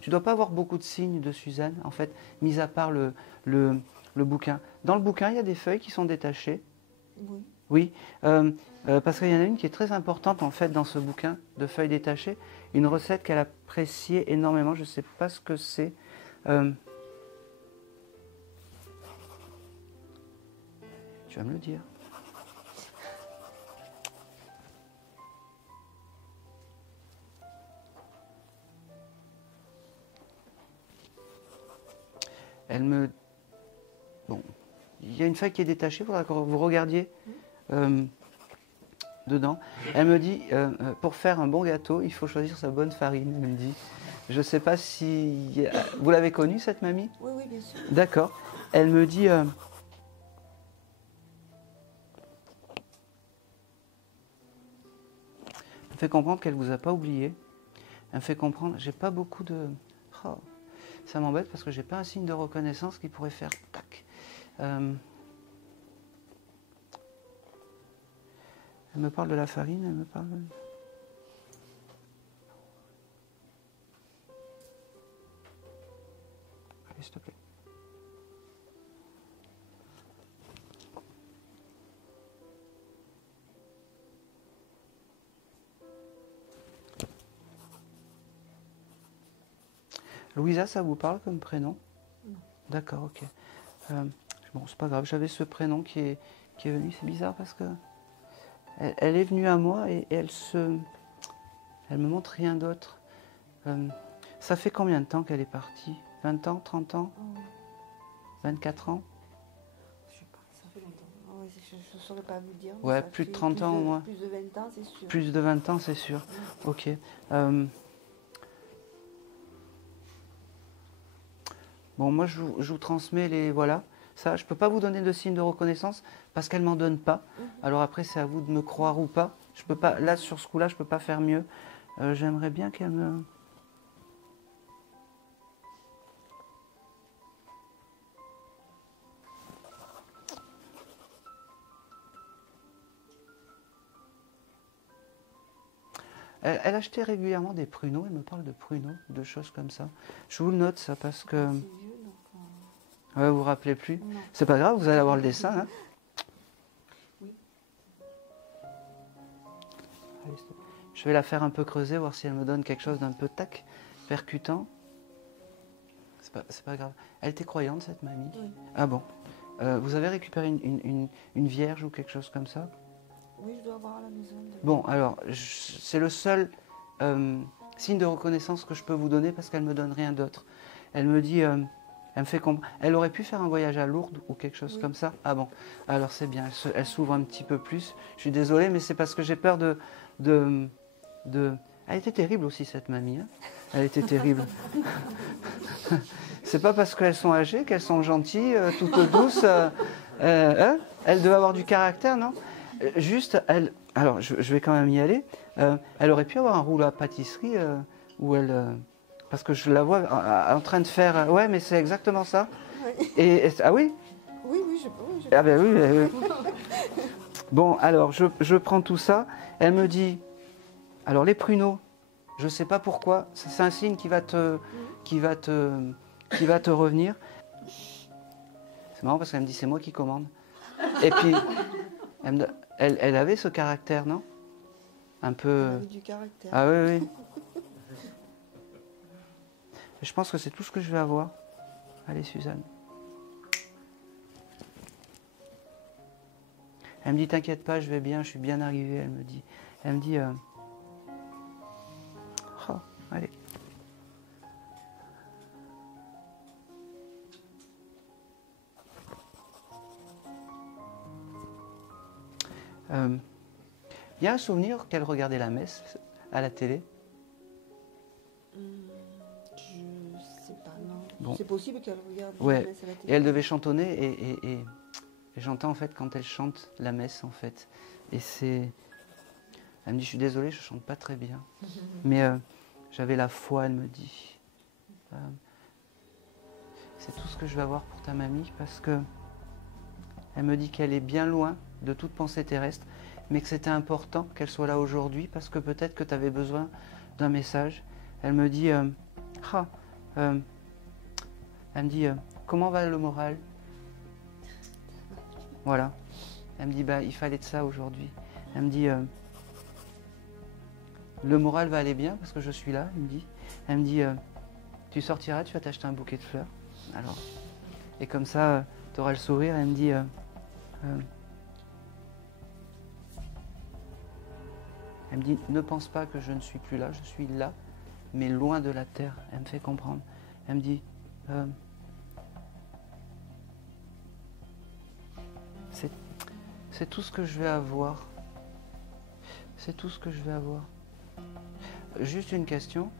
tu ne dois pas avoir beaucoup de signes de Suzanne, en fait, mis à part le bouquin. Dans le bouquin, il y a des feuilles qui sont détachées. Oui. Oui, parce qu'il y en a une qui est très importante en fait dans ce bouquin de feuilles détachées, une recette qu'elle appréciait énormément, je ne sais pas ce que c'est. Tu vas me le dire. Elle me... Bon, il y a une feuille qui est détachée, il faudra que vous regardiez dedans. Elle me dit, pour faire un bon gâteau, il faut choisir sa bonne farine, elle me dit. Je ne sais pas si... Vous l'avez connue, cette mamie? Oui, oui, bien sûr. D'accord. Elle me dit... elle me fait comprendre qu'elle ne vous a pas oublié. Elle me fait comprendre... J'ai pas beaucoup de... Oh, ça m'embête parce que j'ai pas un signe de reconnaissance qui pourrait faire... Tac. Elle me parle de la farine, elle me parle... Allez, s'il te plaît. Louisa, ça vous parle comme prénom? Non. D'accord, ok. Bon, c'est pas grave, j'avais ce prénom qui est venu, c'est bizarre parce que elle est venue à moi et elle me montre rien d'autre. Ça fait combien de temps qu'elle est partie? 20 ans, 30 ans? 24 ans? Je sais pas, ça fait longtemps. Ouais, je ne saurais pas vous dire. Ouais, Ça plus de fait 30 ans au moins. Plus de 20 ans, c'est sûr. Plus de 20 ans, c'est sûr. Ok. Bon, moi, je vous transmets les... Voilà. Ça, je ne peux pas vous donner de signe de reconnaissance parce qu'elle ne m'en donne pas. Alors après, c'est à vous de me croire ou pas. Je peux pas... Là, sur ce coup-là, je ne peux pas faire mieux. J'aimerais bien qu'elle me... Elle achetait régulièrement des pruneaux. Elle me parle de pruneaux, de choses comme ça. Je vous le note, ça, parce que... C'est vieux, donc... Ouais, vous vous rappelez plus? Non. C'est pas grave, vous allez avoir le dessin. Hein. Oui. Allez, stop. Je vais la faire un peu creuser, voir si elle me donne quelque chose d'un peu tac, percutant. C'est pas grave. Elle était croyante, cette mamie? Oui. Ah bon. Vous avez récupéré une vierge ou quelque chose comme ça? Oui, je dois avoir à la maison. Bon, alors, c'est le seul signe de reconnaissance que je peux vous donner parce qu'elle me donne rien d'autre. Elle me dit... elle me fait comprendre. Elle aurait pu faire un voyage à Lourdes ou quelque chose comme ça? Ah bon, alors c'est bien, elle s'ouvre un petit peu plus. Je suis désolé, mais c'est parce que j'ai peur de... Elle était terrible aussi, cette mamie. Hein, elle était terrible. C'est pas parce qu'elles sont âgées qu'elles sont gentilles, toutes douces. Hein, elle devait avoir du caractère, non? Juste, elle... Alors, je vais quand même y aller. Elle aurait pu avoir un rouleau à pâtisserie où elle... Parce que je la vois en train de faire... Ouais, mais c'est exactement ça. Oui. Ah oui? Oui, oui, je peux. Ah ben oui. Bon, alors, je prends tout ça. Elle me dit... Alors, les pruneaux, je ne sais pas pourquoi. C'est un signe qui va te revenir. C'est marrant parce qu'elle me dit, c'est moi qui commande. Et puis, elle avait ce caractère, non? Un peu... Elle avait du caractère. Ah oui, oui. Je pense que c'est tout ce que je vais avoir. Allez, Suzanne. Elle me dit, t'inquiète pas, je vais bien, je suis bien arrivée, elle me dit. Elle me dit, oh, allez. Il y a un souvenir qu'elle regardait la messe à la télé. Je sais pas, non. Bon. C'est possible qu'elle regarde Ouais. la messe à la télé. Et elle devait chantonner et j'entends en fait quand elle chante la messe en fait. Et c'est... Elle me dit, je suis désolée, je chante pas très bien. Mais j'avais la foi, elle me dit. C'est tout ce que je vais avoir pour ta mamie parce que elle me dit qu'elle est bien loin de toute pensée terrestre, mais que c'était important qu'elle soit là aujourd'hui parce que peut-être que tu avais besoin d'un message. Elle me dit, elle me dit, comment va le moral? Voilà. Elle me dit, bah, il fallait de ça aujourd'hui. Elle me dit, le moral va aller bien parce que je suis là, elle me dit, tu sortiras, tu vas t'acheter un bouquet de fleurs. Alors, et comme ça, tu auras le sourire. Elle me dit, ne pense pas que je ne suis plus là, je suis là, mais loin de la terre. Elle me fait comprendre. Elle me dit, c'est tout ce que je vais avoir. C'est tout ce que je vais avoir. Juste une question.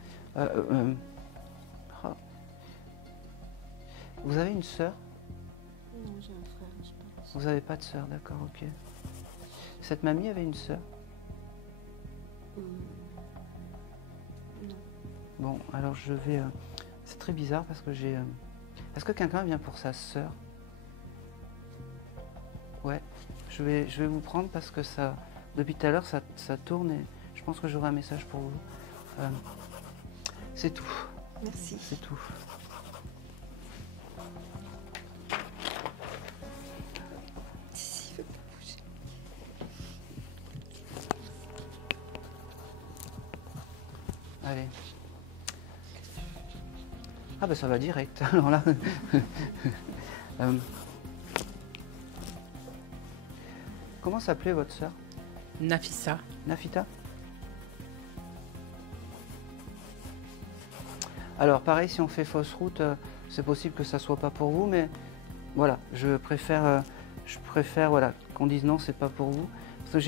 Vous avez une sœur? Non, j'ai un frère, je pense. Vous n'avez pas de sœur, d'accord, ok. Cette mamie avait une sœur? Non. Bon, alors je vais... c'est très bizarre parce que j'ai... Est-ce que quelqu'un vient pour sa sœur? Ouais, je vais vous prendre parce que ça... Depuis tout à l'heure, ça tourne et je pense que j'aurai un message pour vous. C'est tout. Merci. C'est tout. Si, il veut pas bouger. Allez. Ah ben ça va direct. Alors là... Comment s'appelait votre sœur? Nafissa. Nafita? Alors pareil, si on fait fausse route, c'est possible que ça soit pas pour vous, mais voilà, je préfère voilà, qu'on dise non, c'est pas pour vous. Parce que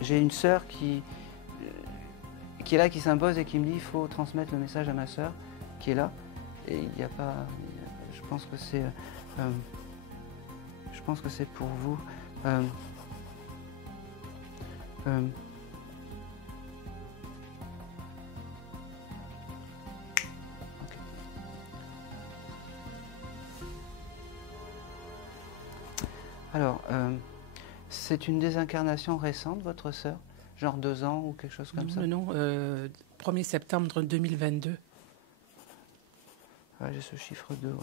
j'ai une sœur qui est là, qui s'impose et qui me dit il faut transmettre le message à ma sœur qui est là. Et il n'y a pas... Je pense que c'est pour vous. Alors, c'est une désincarnation récente, votre sœur? Genre 2 ans ou quelque chose comme ça? Non, 1er septembre 2022. Ouais, j'ai ce chiffre 2, ouais.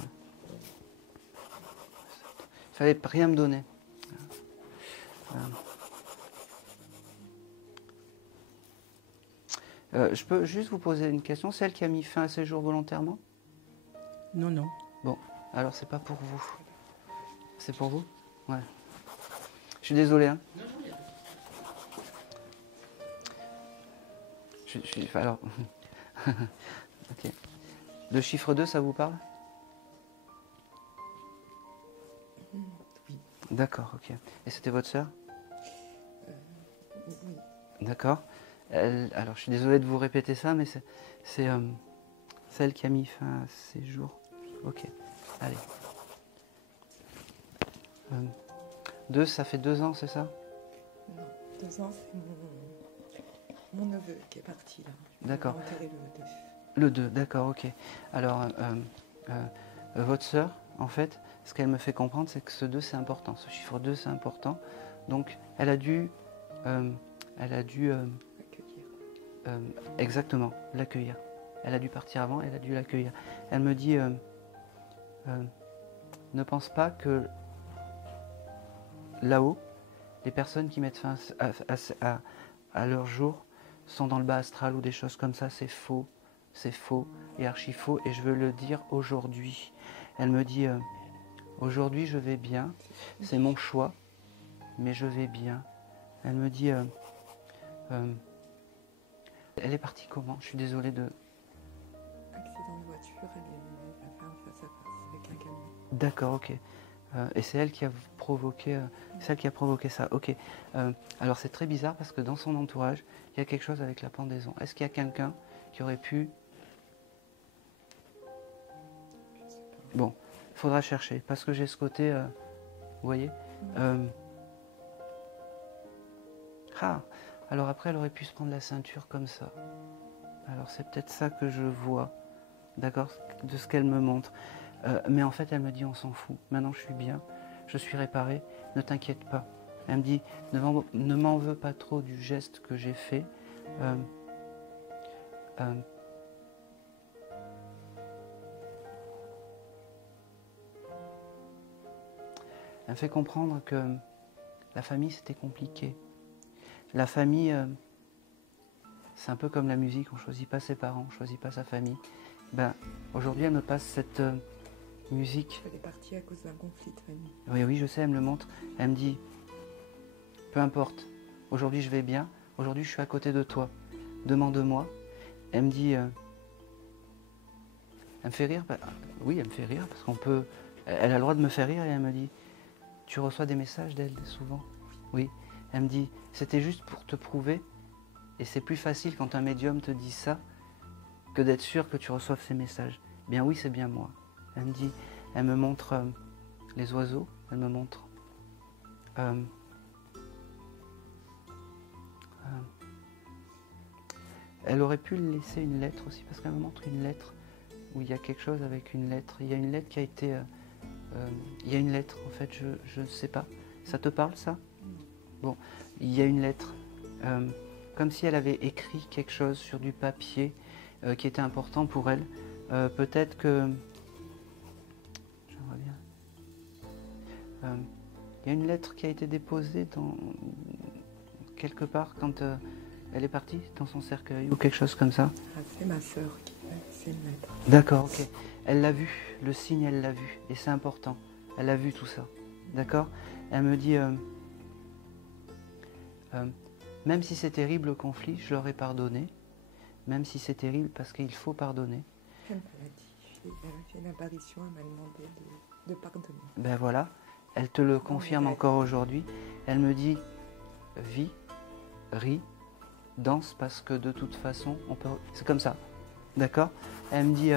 Il fallait rien me donner. Je peux juste vous poser une question? C'est elle qui a mis fin à ses jours volontairement? Non. Bon, alors c'est pas pour vous. C'est pour vous? Ouais. Je suis désolé, hein. Alors... ok. Le chiffre 2, ça vous parle? Oui. D'accord, ok. Et c'était votre sœur? Oui. D'accord. Alors, je suis désolé de vous répéter ça, mais c'est celle qui a mis fin à ses jours. Ok, allez. 2, ça fait 2 ans, c'est ça? Non, 2 ans, c'est mon neveu qui est parti là. D'accord. On va enterrer le 2. Le 2, d'accord, ok. Alors, votre sœur, en fait, ce qu'elle me fait comprendre, c'est que ce 2, c'est important. Ce chiffre 2, c'est important. Donc, elle a dû Accueillir. exactement, l'accueillir. Elle a dû partir avant, elle a dû l'accueillir. Elle me dit, ne pense pas que là-haut, les personnes qui mettent fin à leur jour sont dans le bas astral ou des choses comme ça, c'est faux et archi faux, et je veux le dire aujourd'hui. Elle me dit, aujourd'hui je vais bien, c'est mon choix, mais je vais bien. Elle me dit, elle est partie comment? Je suis désolé de... Accident de voiture, elle a fait un face-à-face avec un camion. D'accord, ok. Et c'est elle qui a provoqué, ça. Ok. Alors c'est très bizarre parce que dans son entourage, il y a quelque chose avec la pendaison. Est-ce qu'il y a quelqu'un qui aurait pu... Bon, il faudra chercher parce que j'ai ce côté, vous voyez. Alors après, elle aurait pu se prendre la ceinture comme ça. Alors c'est peut-être ça que je vois, d'accord, de ce qu'elle me montre. Mais en fait, elle me dit, on s'en fout. Maintenant, je suis bien, je suis réparée, ne t'inquiète pas. Elle me dit, ne m'en veux pas trop du geste que j'ai fait. Elle me fait comprendre que La famille, c'était compliqué. La famille, c'est un peu comme la musique, on ne choisit pas ses parents, on ne choisit pas sa famille. Ben, aujourd'hui, elle me passe cette musique. Elle est partie à cause d'un conflit de famille. Oui, oui, je sais, elle me le montre. Elle me dit, peu importe, aujourd'hui je vais bien, aujourd'hui je suis à côté de toi. Demande-moi. Elle me dit, elle me fait rire. Oui, elle me fait rire parce qu'on peut. Elle a le droit de me faire rire et elle me dit, tu reçois des messages d'elle souvent. Oui. Elle me dit, c'était juste pour te prouver. Et c'est plus facile quand un médium te dit ça que d'être sûr que tu reçoives ces messages. Bien oui, c'est bien moi. Elle me dit, elle me montre les oiseaux, elle me montre elle aurait pu laisser une lettre aussi, parce qu'elle me montre une lettre où il y a quelque chose avec une lettre. Il y a une lettre qui a été... il y a une lettre, en fait, je ne sais pas. Ça te parle, ça? Bon, il y a une lettre. Comme si elle avait écrit quelque chose sur du papier qui était important pour elle. Peut-être que... J'aimerais bien... il y a une lettre qui a été déposée dans... quelque part quand elle est partie dans son cercueil ou quelque chose comme ça. Ah, c'est ma sœur qui m'a laissé une lettre. D'accord, ok. Elle l'a vu, le signe elle l'a vu et c'est important. Elle a vu tout ça, d'accord? Elle me dit, même si c'est terrible le conflit, je leur ai pardonné. Même si c'est terrible parce qu'il faut pardonner. Elle me l'a dit, elle a fait une apparition, elle m'a demandé de pardonner. Ben voilà, elle te le confirme encore aujourd'hui. Elle me dit, vis, ris, danse parce que de toute façon, on peut... c'est comme ça, d'accord? Elle me dit,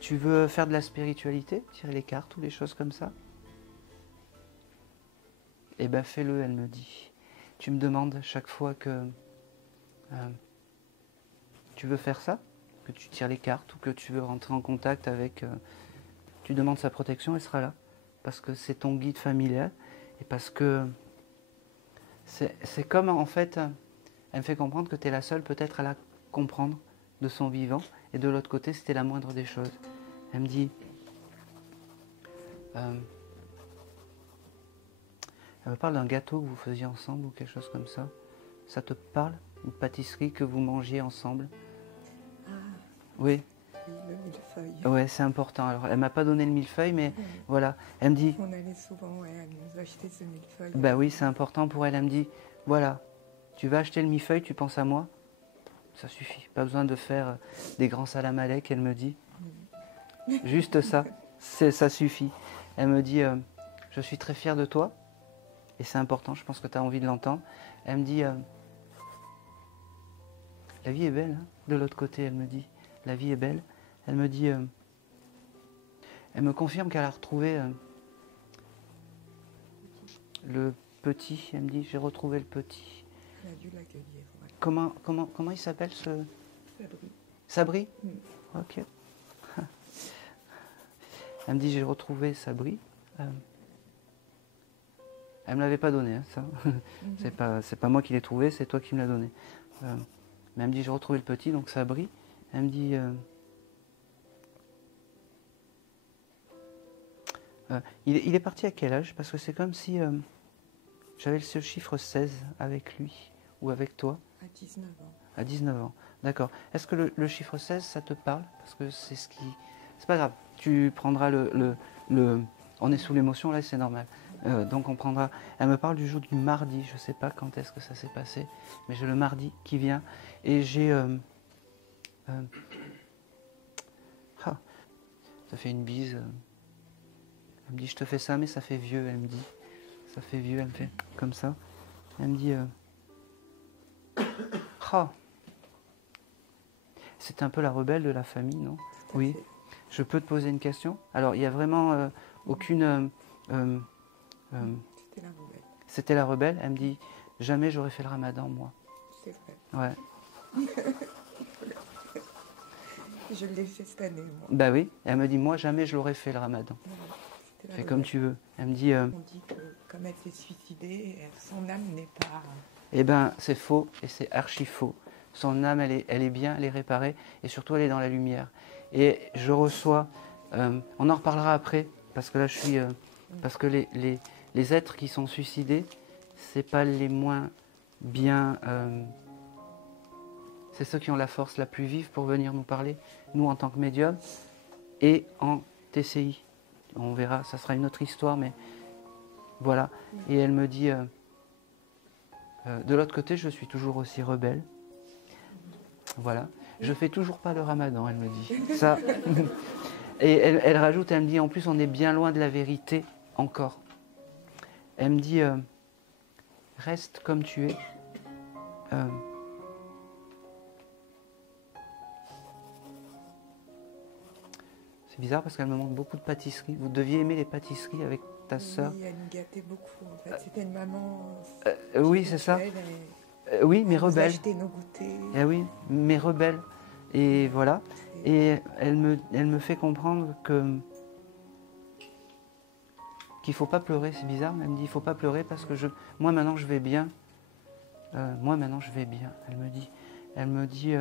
tu veux faire de la spiritualité, tirer les cartes ou des choses comme ça? Eh ben fais-le, elle me dit. Tu me demandes chaque fois que tu veux faire ça, que tu tires les cartes ou que tu veux rentrer en contact avec... tu demandes sa protection, elle sera là. Parce que c'est ton guide familial et parce que c'est comme en fait, elle me fait comprendre que tu es la seule peut-être à la comprendre de son vivant et de l'autre côté c'était la moindre des choses. Elle me dit, elle me parle d'un gâteau que vous faisiez ensemble ou quelque chose comme ça. Ça te parle? Une pâtisserie que vous mangiez ensemble? Ah, oui. oui, le millefeuille. Ouais, c'est important. Alors, elle m'a pas donné le millefeuille, mais voilà. Elle me dit... On allait souvent, ouais, elle nous achetait ce millefeuille. Bah oui, c'est important pour elle. Elle me dit, voilà, tu vas acheter le millefeuille, tu penses à moi? Ça suffit. Pas besoin de faire des grands salamalek, elle me dit. Juste ça, ça suffit. Elle me dit, je suis très fière de toi. Et c'est important, je pense que tu as envie de l'entendre. Elle me dit, la vie est belle, hein, de l'autre côté, elle me dit. La vie est belle. Elle me dit, elle me confirme qu'elle a retrouvé le petit. Elle me dit, j'ai retrouvé le petit. Elle a dû l'accueillir. Ouais. Comment il s'appelle ce... Sabri. Sabri? Mm. Ok. Elle me dit, j'ai retrouvé Sabri. Elle me l'avait pas donné, hein, ça. C'est pas moi qui l'ai trouvé, c'est toi qui me l'as donné. Mais elle me dit, j'ai retrouvé le petit, donc Sabri. Elle me dit, il est parti à quel âge? Parce que c'est comme si j'avais ce chiffre 16 avec lui ou avec toi. À 19 ans. À 19 ans, d'accord. Est-ce que le chiffre 16, ça te parle? Parce que c'est ce qui... C'est pas grave, tu prendras On est sous l'émotion, là, c'est normal. Donc on prendra... Elle me parle du jour du mardi, je ne sais pas quand est-ce que ça s'est passé, mais j'ai le mardi qui vient, et j'ai... ça fait une bise. Elle me dit, je te fais ça, mais ça fait vieux, elle me dit. Ça fait vieux, elle me fait comme ça. Elle me dit... C'était un peu la rebelle de la famille, non? Oui. Fait. Je peux te poser une question? Alors, il n'y a vraiment aucune... C'était la rebelle. C'était la rebelle. Elle me dit, jamais j'aurais fait le ramadan, moi. C'est vrai. Ouais. Je l'ai fait cette année, moi. Bah oui. Elle me dit, moi, jamais je l'aurais fait le ramadan. Voilà. Fais comme tu veux. Elle me dit... On dit que comme elle s'est suicidée, son âme n'est pas... Eh bien, c'est faux et c'est archi faux. Son âme, elle est bien, elle est réparée et surtout, elle est dans la lumière. Et je reçois... on en reparlera après. parce que là je suis... parce que les êtres qui sont suicidés, c'est pas les moins bien... c'est ceux qui ont la force la plus vive pour venir nous parler, nous en tant que médium, et en TCI. On verra, ça sera une autre histoire, mais voilà. Et elle me dit, de l'autre côté, je suis toujours aussi rebelle. Voilà. Je fais toujours pas le ramadan, elle me dit. Ça. Et elle rajoute, elle me dit, en plus, on est bien loin de la vérité encore. Elle me dit, reste comme tu es. C'est bizarre parce qu'elle me montre beaucoup de pâtisseries. Vous deviez aimer les pâtisseries avec ta sœur. Oui, elle nous gâtait beaucoup. En fait, c'était une maman. Oui, c'est ça. Oui, mais elle nous rebelle. achetait nos goûters. Eh oui, mais rebelle. Et voilà. Et elle me fait comprendre que qu'il ne faut pas pleurer. C'est bizarre, mais elle me dit il ne faut pas pleurer parce que moi maintenant je vais bien. Moi maintenant je vais bien. Elle me dit.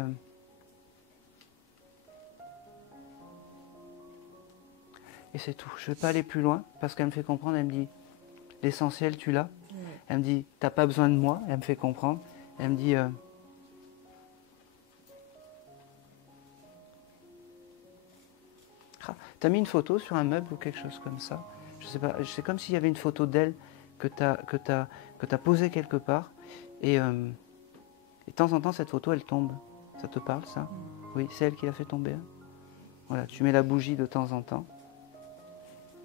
Et c'est tout. Je ne vais pas aller plus loin parce qu'elle me fait comprendre. Elle me dit l'essentiel tu l'as. Ouais. Elle me dit t'as pas besoin de moi. Elle me fait comprendre. Elle me dit t'as mis une photo sur un meuble ou quelque chose comme ça. Je sais pas. C'est comme s'il y avait une photo d'elle que t'as posée quelque part. Et de temps en temps cette photo elle tombe. Ça te parle ça? Oui, c'est elle qui l'a fait tomber. Voilà. Tu mets la bougie de temps en temps.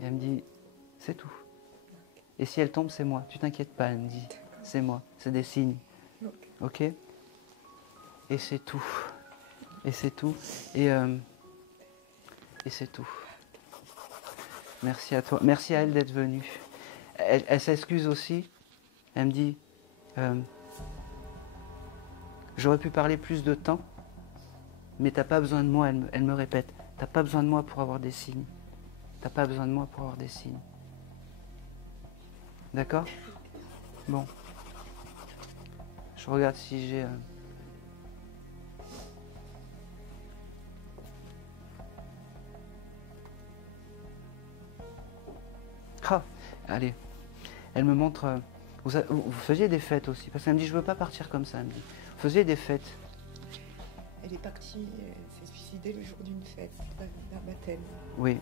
Et elle me dit, c'est tout. Et si elle tombe, c'est moi. Tu t'inquiètes pas, elle me dit. C'est moi. C'est des signes. Ok? Et c'est tout. Et c'est tout. Et c'est tout. Merci à toi. Merci à elle d'être venue. Elle s'excuse aussi. Elle me dit, j'aurais pu parler plus de temps, mais t'as pas besoin de moi. Elle me répète, t'as pas besoin de moi pour avoir des signes. T'as pas besoin de moi pour avoir des signes. D'accord? Bon. Je regarde si j'ai... Ah, allez. Elle me montre... Vous faisiez des fêtes aussi. Parce qu'elle me dit, je veux pas partir comme ça. Elle me dit, vous faisiez des fêtes. Elle est partie, elle s'est suicidée le jour d'une fête, d'un baptême. Oui,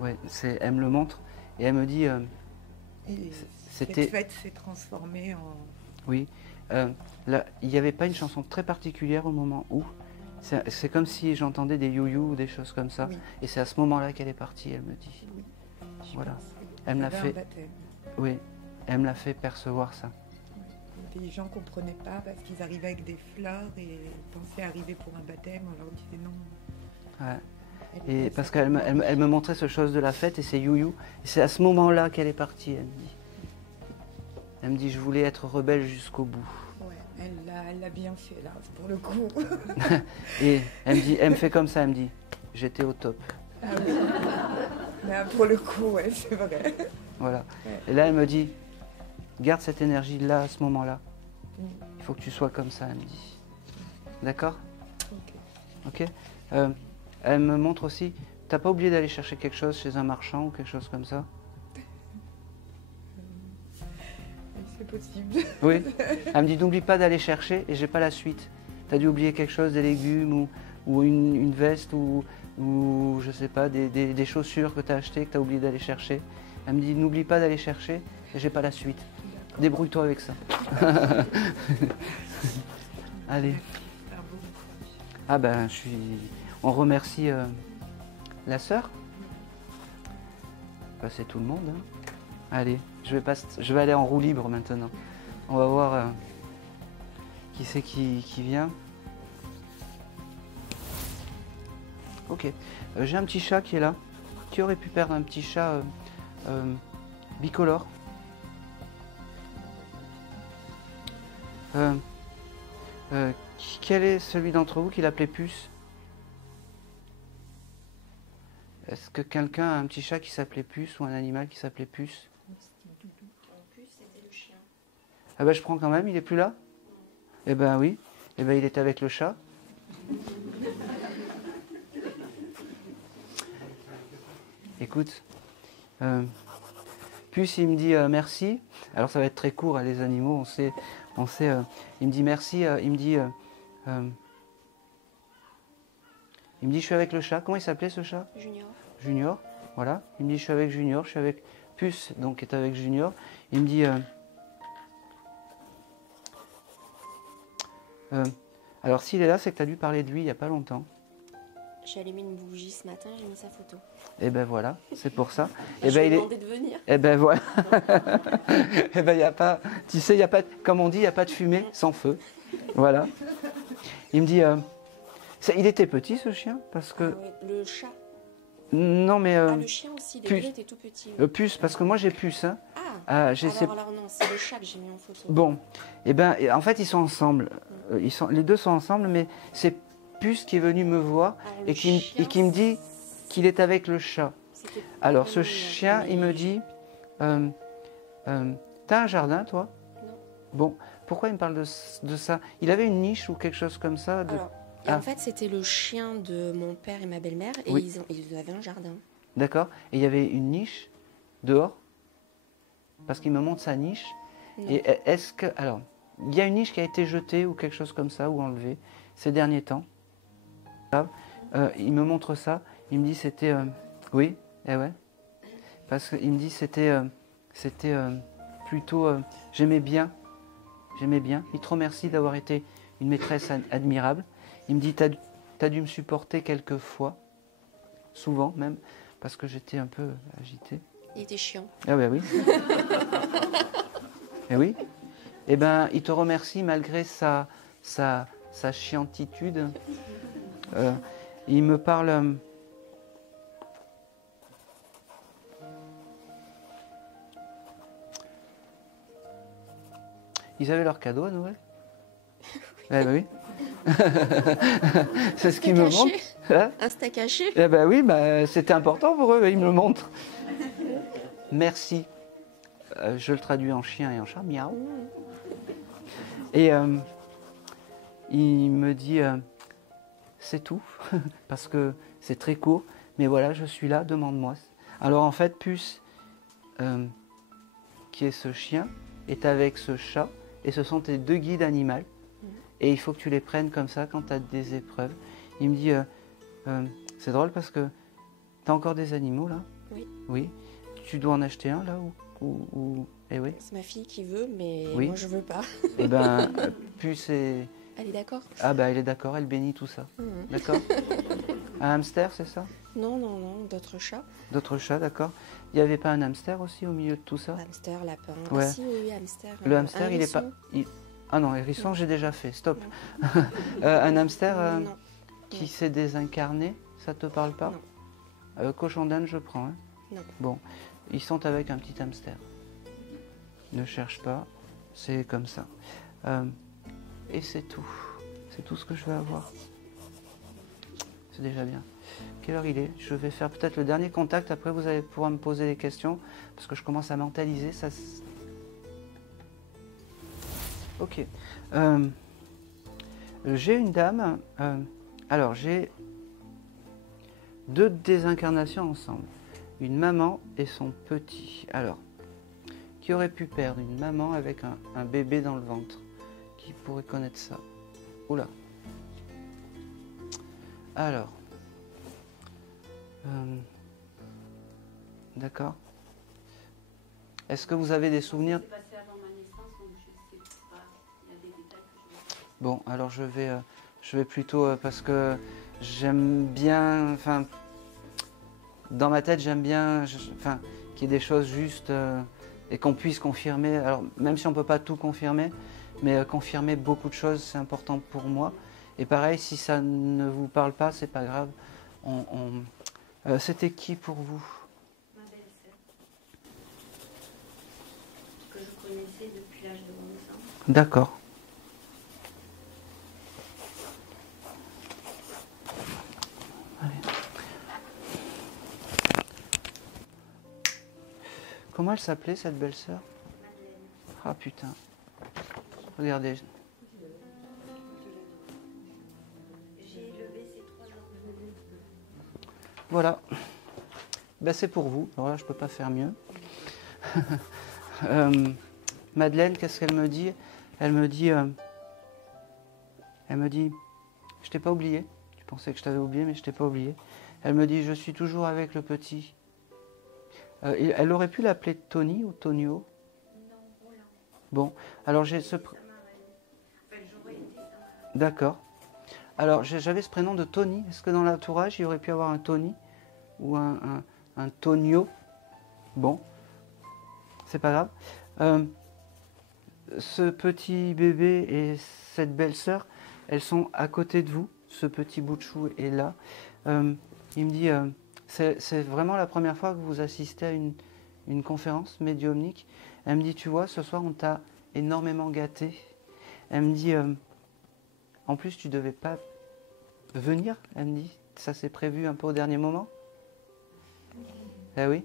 ouais, elle me le montre. Et elle me dit... Et c'était... cette fête s'est transformée en... Oui. Là, il n'y avait pas une chanson très particulière au moment où... C'est comme si j'entendais des you-you ou des choses comme ça. Oui. Et c'est à ce moment-là qu'elle est partie, elle me dit. Oui. Voilà. pense que Elle me l'a il y avait fait... un baptême. Oui, elle me l'a fait percevoir ça. Oui. Les gens ne comprenaient pas parce qu'ils arrivaient avec des fleurs et pensaient arriver pour un baptême. On leur disait non. Ouais. Elle Et était parce certainement- elle me montrait ce chose de la fête et c'est you-you. Et c'est à ce moment-là qu'elle est partie, elle me dit. Elle me dit, je voulais être rebelle jusqu'au bout. Ouais, elle l'a bien fait là, pour le coup. Et elle me fait comme ça, elle me dit, j'étais au top. Ah oui. Là, pour le coup, ouais, c'est vrai. Voilà. Ouais. Et là, elle me dit, garde cette énergie-là à ce moment-là. Mm. Il faut que tu sois comme ça, elle me dit. D'accord? Ok. Ok. Elle me montre aussi, t'as pas oublié d'aller chercher quelque chose chez un marchand ou quelque chose comme ça? C'est possible. Oui. Elle me dit, n'oublie pas d'aller chercher et j'ai pas la suite. T'as dû oublier quelque chose, des légumes ou une veste ou je sais pas, des chaussures que t'as achetées, que t'as oublié d'aller chercher. Elle me dit, n'oublie pas d'aller chercher et j'ai pas la suite. Débrouille-toi avec ça. Allez. Un bon courage. Ah ben, on remercie la sœur. Ben, c'est tout le monde. Hein. Allez, je vais aller en roue libre maintenant. On va voir qui c'est qui vient. Ok. J'ai un petit chat qui est là. Qui aurait pu perdre un petit chat bicolore? Quel est celui d'entre vous qui l'appelait Puce? Est-ce que quelqu'un a un petit chat qui s'appelait Puce ou un animal qui s'appelait Puce? En plus, c'était le chien. Ah ben je prends quand même, il est plus là? Eh ben oui, eh ben il était avec le chat. Écoute, Puce, il me dit merci. Alors ça va être très court, hein, les animaux, on sait. Il me dit merci. Il me dit je suis avec le chat. Comment il s'appelait ce chat? Junior. Junior. Voilà. Il me dit je suis avec Junior. Je suis avec Puce, donc qui est avec Junior. Il me dit alors s'il est là, c'est que tu as dû parler de lui il n'y a pas longtemps. J'ai allumé une bougie ce matin, j'ai mis sa photo. Et ben voilà, c'est pour ça. Je lui ai demandé de venir. Et ben voilà. Et ben il y a pas, tu sais, il y a pas, comme on dit, il y a pas de fumée sans feu. Voilà. Il me dit, il était petit ce chien parce que. Ah oui, le chat. Non mais. Le chien aussi, les deux étaient tout petits. Puce, parce que moi j'ai Puce. Hein. Alors non, c'est le chat que j'ai mis en photo. Bon, et ben en fait ils sont ensemble. Les deux sont ensemble, mais c'est Puce qui est venu me voir et qui me dit qu'il est avec le chat. Alors ce chien, il me dit, t'as un jardin toi? Non. Bon, pourquoi il me parle de ça? Il avait une niche ou quelque chose comme ça Alors, en fait, c'était le chien de mon père et ma belle-mère et ils avaient un jardin. D'accord. Et il y avait une niche dehors? Parce qu'il me montre sa niche. Non. Et est-ce que... Alors, il y a une niche qui a été jetée ou quelque chose comme ça, ou enlevée, ces derniers temps. Il me montre ça. Il me dit c'était... oui, ouais. Parce qu'il me dit c'était plutôt... J'aimais bien. Il te remercie d'avoir été une maîtresse admirable. Il me dit t'as dû me supporter quelques fois. Souvent même. Parce que j'étais un peu agité. Il était chiant. Ah ben oui. Et oui. Eh ben, il te remercie malgré sa chiantitude. Il me parle. Ils avaient leur cadeau à Noël. Eh ben oui. C'est ce qu'ils me montrent. Hein? Un steak haché. Eh ben oui, c'était important pour eux, ils me le montrent. Merci. Je le traduis en chien et en chat, miaou. Et il me dit, c'est tout, parce que c'est très court, mais voilà, je suis là, demande-moi. Alors en fait, Puce, qui est ce chien, est avec ce chat, et ce sont tes deux guides animaux, et il faut que tu les prennes comme ça quand tu as des épreuves. Il me dit, c'est drôle parce que tu as encore des animaux là? Oui. Oui. Tu dois en acheter un là ou... Eh oui. C'est ma fille qui veut, mais oui. Moi je veux pas. Eh ben, Puce est... Elle est d'accord? Ah bah elle est d'accord, elle bénit tout ça. D'accord. Un hamster, c'est ça? Non, d'autres chats. D'autres chats, d'accord. Il n'y avait pas un hamster aussi au milieu de tout ça? Hamster, lapin. Ouais. Ah si, oui, hamster. Le hamster, il est pas... Ah non, hérisson, j'ai déjà fait, stop. Un hamster qui s'est désincarné, ça te parle pas? Non. Cochon d'Inde, je prends. Hein. Non. Bon, ils sont avec un petit hamster. Ne cherche pas, c'est comme ça. Et c'est tout. C'est tout ce que je vais avoir. C'est déjà bien. Quelle heure il est? Je vais faire peut-être le dernier contact, après vous allez pouvoir me poser des questions, parce que je commence à mentaliser. Ça. Ok. J'ai une dame. Alors, j'ai deux désincarnations ensemble. Une maman et son petit. Alors, qui aurait pu perdre une maman avec un bébé dans le ventre? Qui pourrait connaître ça? Oula. Alors. D'accord. Est-ce que vous avez des souvenirs? Bon, alors je vais plutôt parce que j'aime bien, enfin, dans ma tête j'aime bien, qu'il y ait des choses justes et qu'on puisse confirmer. Alors même si on ne peut pas tout confirmer, mais confirmer beaucoup de choses, c'est important pour moi. Et pareil, si ça ne vous parle pas, c'est pas grave. C'était qui pour vous? Ma belle-sœur, que je connaissais depuis l'âge de 11 ans. D'accord. Comment elle s'appelait cette belle-sœur? Madeleine. Ah putain. Regardez. J'ai élevé ces 3 enfants. Voilà. Ben, c'est pour vous. Alors là, je ne peux pas faire mieux. Madeleine, qu'est-ce qu'elle me dit? Elle me dit, je t'ai pas oublié. Tu pensais que je t'avais oublié, mais je t'ai pas oublié. Elle me dit, je suis toujours avec le petit. Elle aurait pu l'appeler Tony ou Tonio? Bon, alors j'ai ce... D'accord. Alors j'avais ce prénom de Tony. Est-ce que dans l'entourage, il aurait pu avoir un Tony ou un Tonio? Bon, c'est pas grave. Ce petit bébé et cette belle-sœur, elles sont à côté de vous. Ce petit bout de chou est là. Il me dit, c'est vraiment la première fois que vous assistez à une conférence médiumnique. Elle me dit, tu vois, ce soir, on t'a énormément gâté. Elle me dit, en plus, tu devais pas venir. Elle me dit, ça s'est prévu un peu au dernier moment. Eh oui.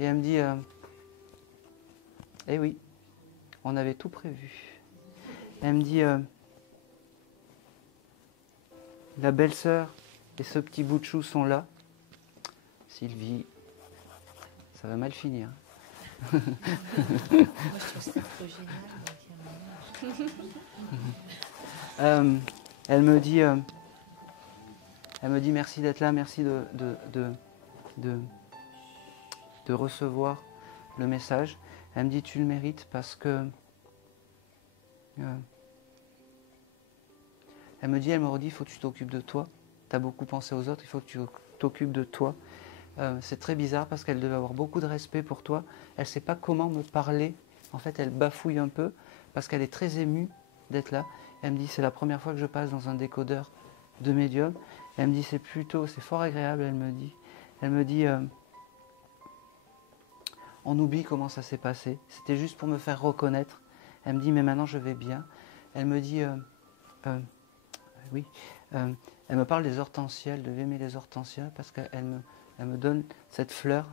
Et elle me dit, eh oui, on avait tout prévu. Elle me dit, la belle-sœur et ce petit bout de chou sont là. Sylvie, ça va mal finir. Moi, je trouve ça trop génial. Elle me dit merci d'être là, merci de recevoir le message. Elle me dit tu le mérites parce que elle me redit il faut que tu t'occupes de toi. Tu as beaucoup pensé aux autres, il faut que tu t'occupes de toi. C'est très bizarre parce qu'elle devait avoir beaucoup de respect pour toi. Elle ne sait pas comment me parler. En fait, elle bafouille un peu parce qu'elle est très émue d'être là. Elle me dit c'est la première fois que je passe dans un décodeur de médium. Elle me dit c'est fort agréable. Elle me dit on oublie comment ça s'est passé. C'était juste pour me faire reconnaître. Elle me dit mais maintenant je vais bien. Elle me dit oui. Elle me parle des hortensias. Elle devait aimer les hortensias parce qu'elle me donne cette fleur.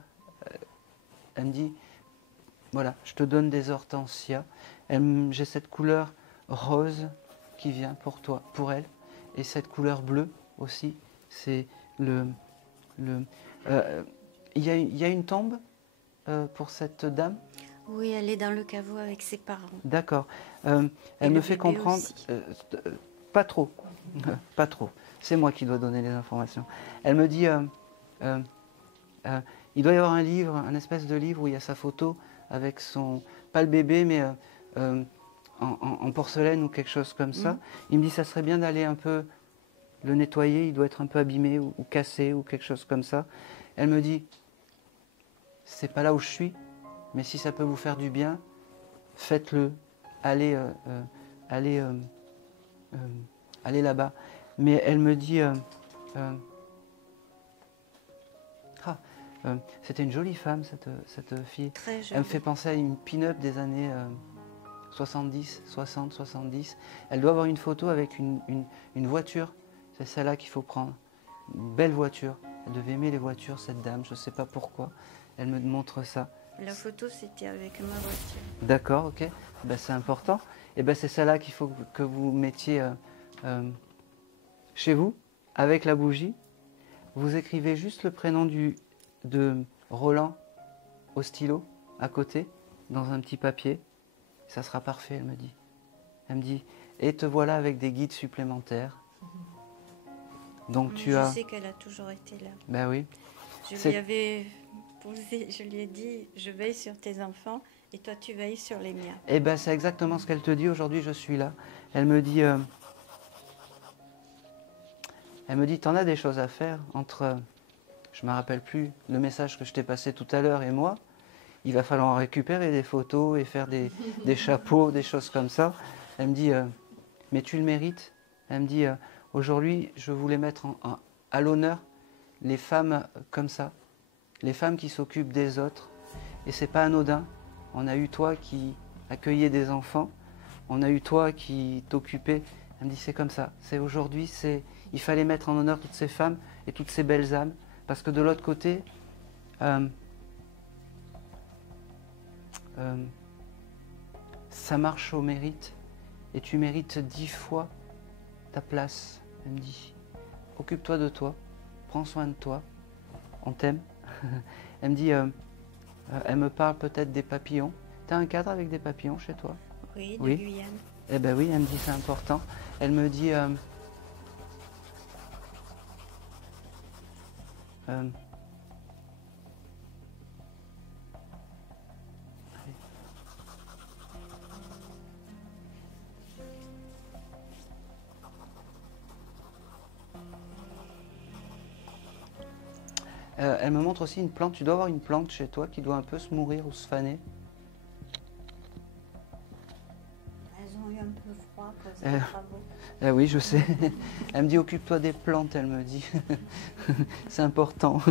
Elle me dit, voilà, je te donne des hortensias. J'ai cette couleur rose qui vient pour toi, pour elle. Et cette couleur bleue aussi. C'est il y a une tombe pour cette dame? Oui, elle est dans le caveau avec ses parents. D'accord. Elle me fait comprendre... pas trop. Pas trop. C'est moi qui dois donner les informations. Elle me dit... il doit y avoir un livre, un espèce de livre où il y a sa photo avec son, pas le bébé, mais en porcelaine ou quelque chose comme ça. Il me dit ça serait bien d'aller un peu le nettoyer, il doit être un peu abîmé ou cassé ou quelque chose comme ça. Elle me dit, c'est pas là où je suis, mais si ça peut vous faire du bien, faites-le, allez là-bas. Mais elle me dit... c'était une jolie femme, cette fille. Très jolie. Elle me fait penser à une pin-up des années 70, 60, 70. Elle doit avoir une photo avec une voiture. C'est celle-là qu'il faut prendre. Une belle voiture. Elle devait aimer les voitures, cette dame. Je ne sais pas pourquoi. Elle me montre ça. La photo, c'était avec ma voiture. D'accord, ok. Ben, c'est important. Et ben, c'est celle-là qu'il faut que vous mettiez chez vous, avec la bougie. Vous écrivez juste le prénom de Roland au stylo, à côté, dans un petit papier. Ça sera parfait, elle me dit. Elle me dit, et te voilà avec des guides supplémentaires. Donc tu as... Je sais qu'elle a toujours été là. Ben oui. Je lui avais posé, je lui ai dit, je veille sur tes enfants et toi tu veilles sur les miens. Eh ben c'est exactement ce qu'elle te dit. Aujourd'hui, je suis là. Elle me dit, t'en as des choses à faire entre... Je ne me rappelle plus le message que je t'ai passé tout à l'heure et moi. Il va falloir récupérer des photos et faire des chapeaux, des choses comme ça. Elle me dit, mais tu le mérites. Elle me dit, aujourd'hui, je voulais mettre à l'honneur les femmes comme ça. Les femmes qui s'occupent des autres. Et c'est pas anodin. On a eu toi qui accueillais des enfants. On a eu toi qui t'occupais. Elle me dit, c'est comme ça. C'est aujourd'hui, il fallait mettre en honneur toutes ces femmes et toutes ces belles âmes. Parce que de l'autre côté, ça marche au mérite. Et tu mérites 10 fois ta place. Elle me dit, occupe-toi de toi, prends soin de toi, on t'aime. Elle me dit, elle me parle peut-être des papillons. Tu as un cadre avec des papillons chez toi? Oui, de Oui. Guyane. Eh ben oui, elle me dit c'est important. Elle me dit... elle me montre aussi une plante. Tu dois avoir une plante chez toi qui doit un peu se mourir ou se faner. Elles ont eu un peu froid à cause des travaux. Oui, je sais. Elle me dit occupe-toi des plantes, elle me dit. C'est important.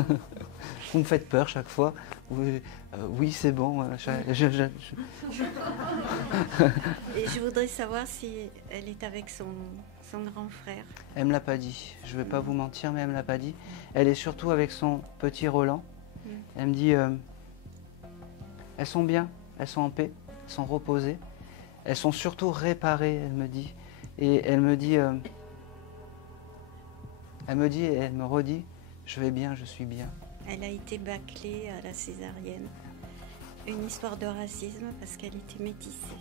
Vous me faites peur chaque fois. Oui, c'est bon. Et je voudrais savoir si elle est avec son grand frère. Elle me l'a pas dit. Je vais pas vous mentir, mais elle me l'a pas dit. Elle est surtout avec son petit Roland. Elle me dit elles sont bien, elles sont en paix, elles sont reposées. Elles sont surtout réparées, elle me dit. Et elle me dit et elle me redit, je vais bien, je suis bien. Elle a été bâclée à la césarienne. Une histoire de racisme parce qu'elle était métissée.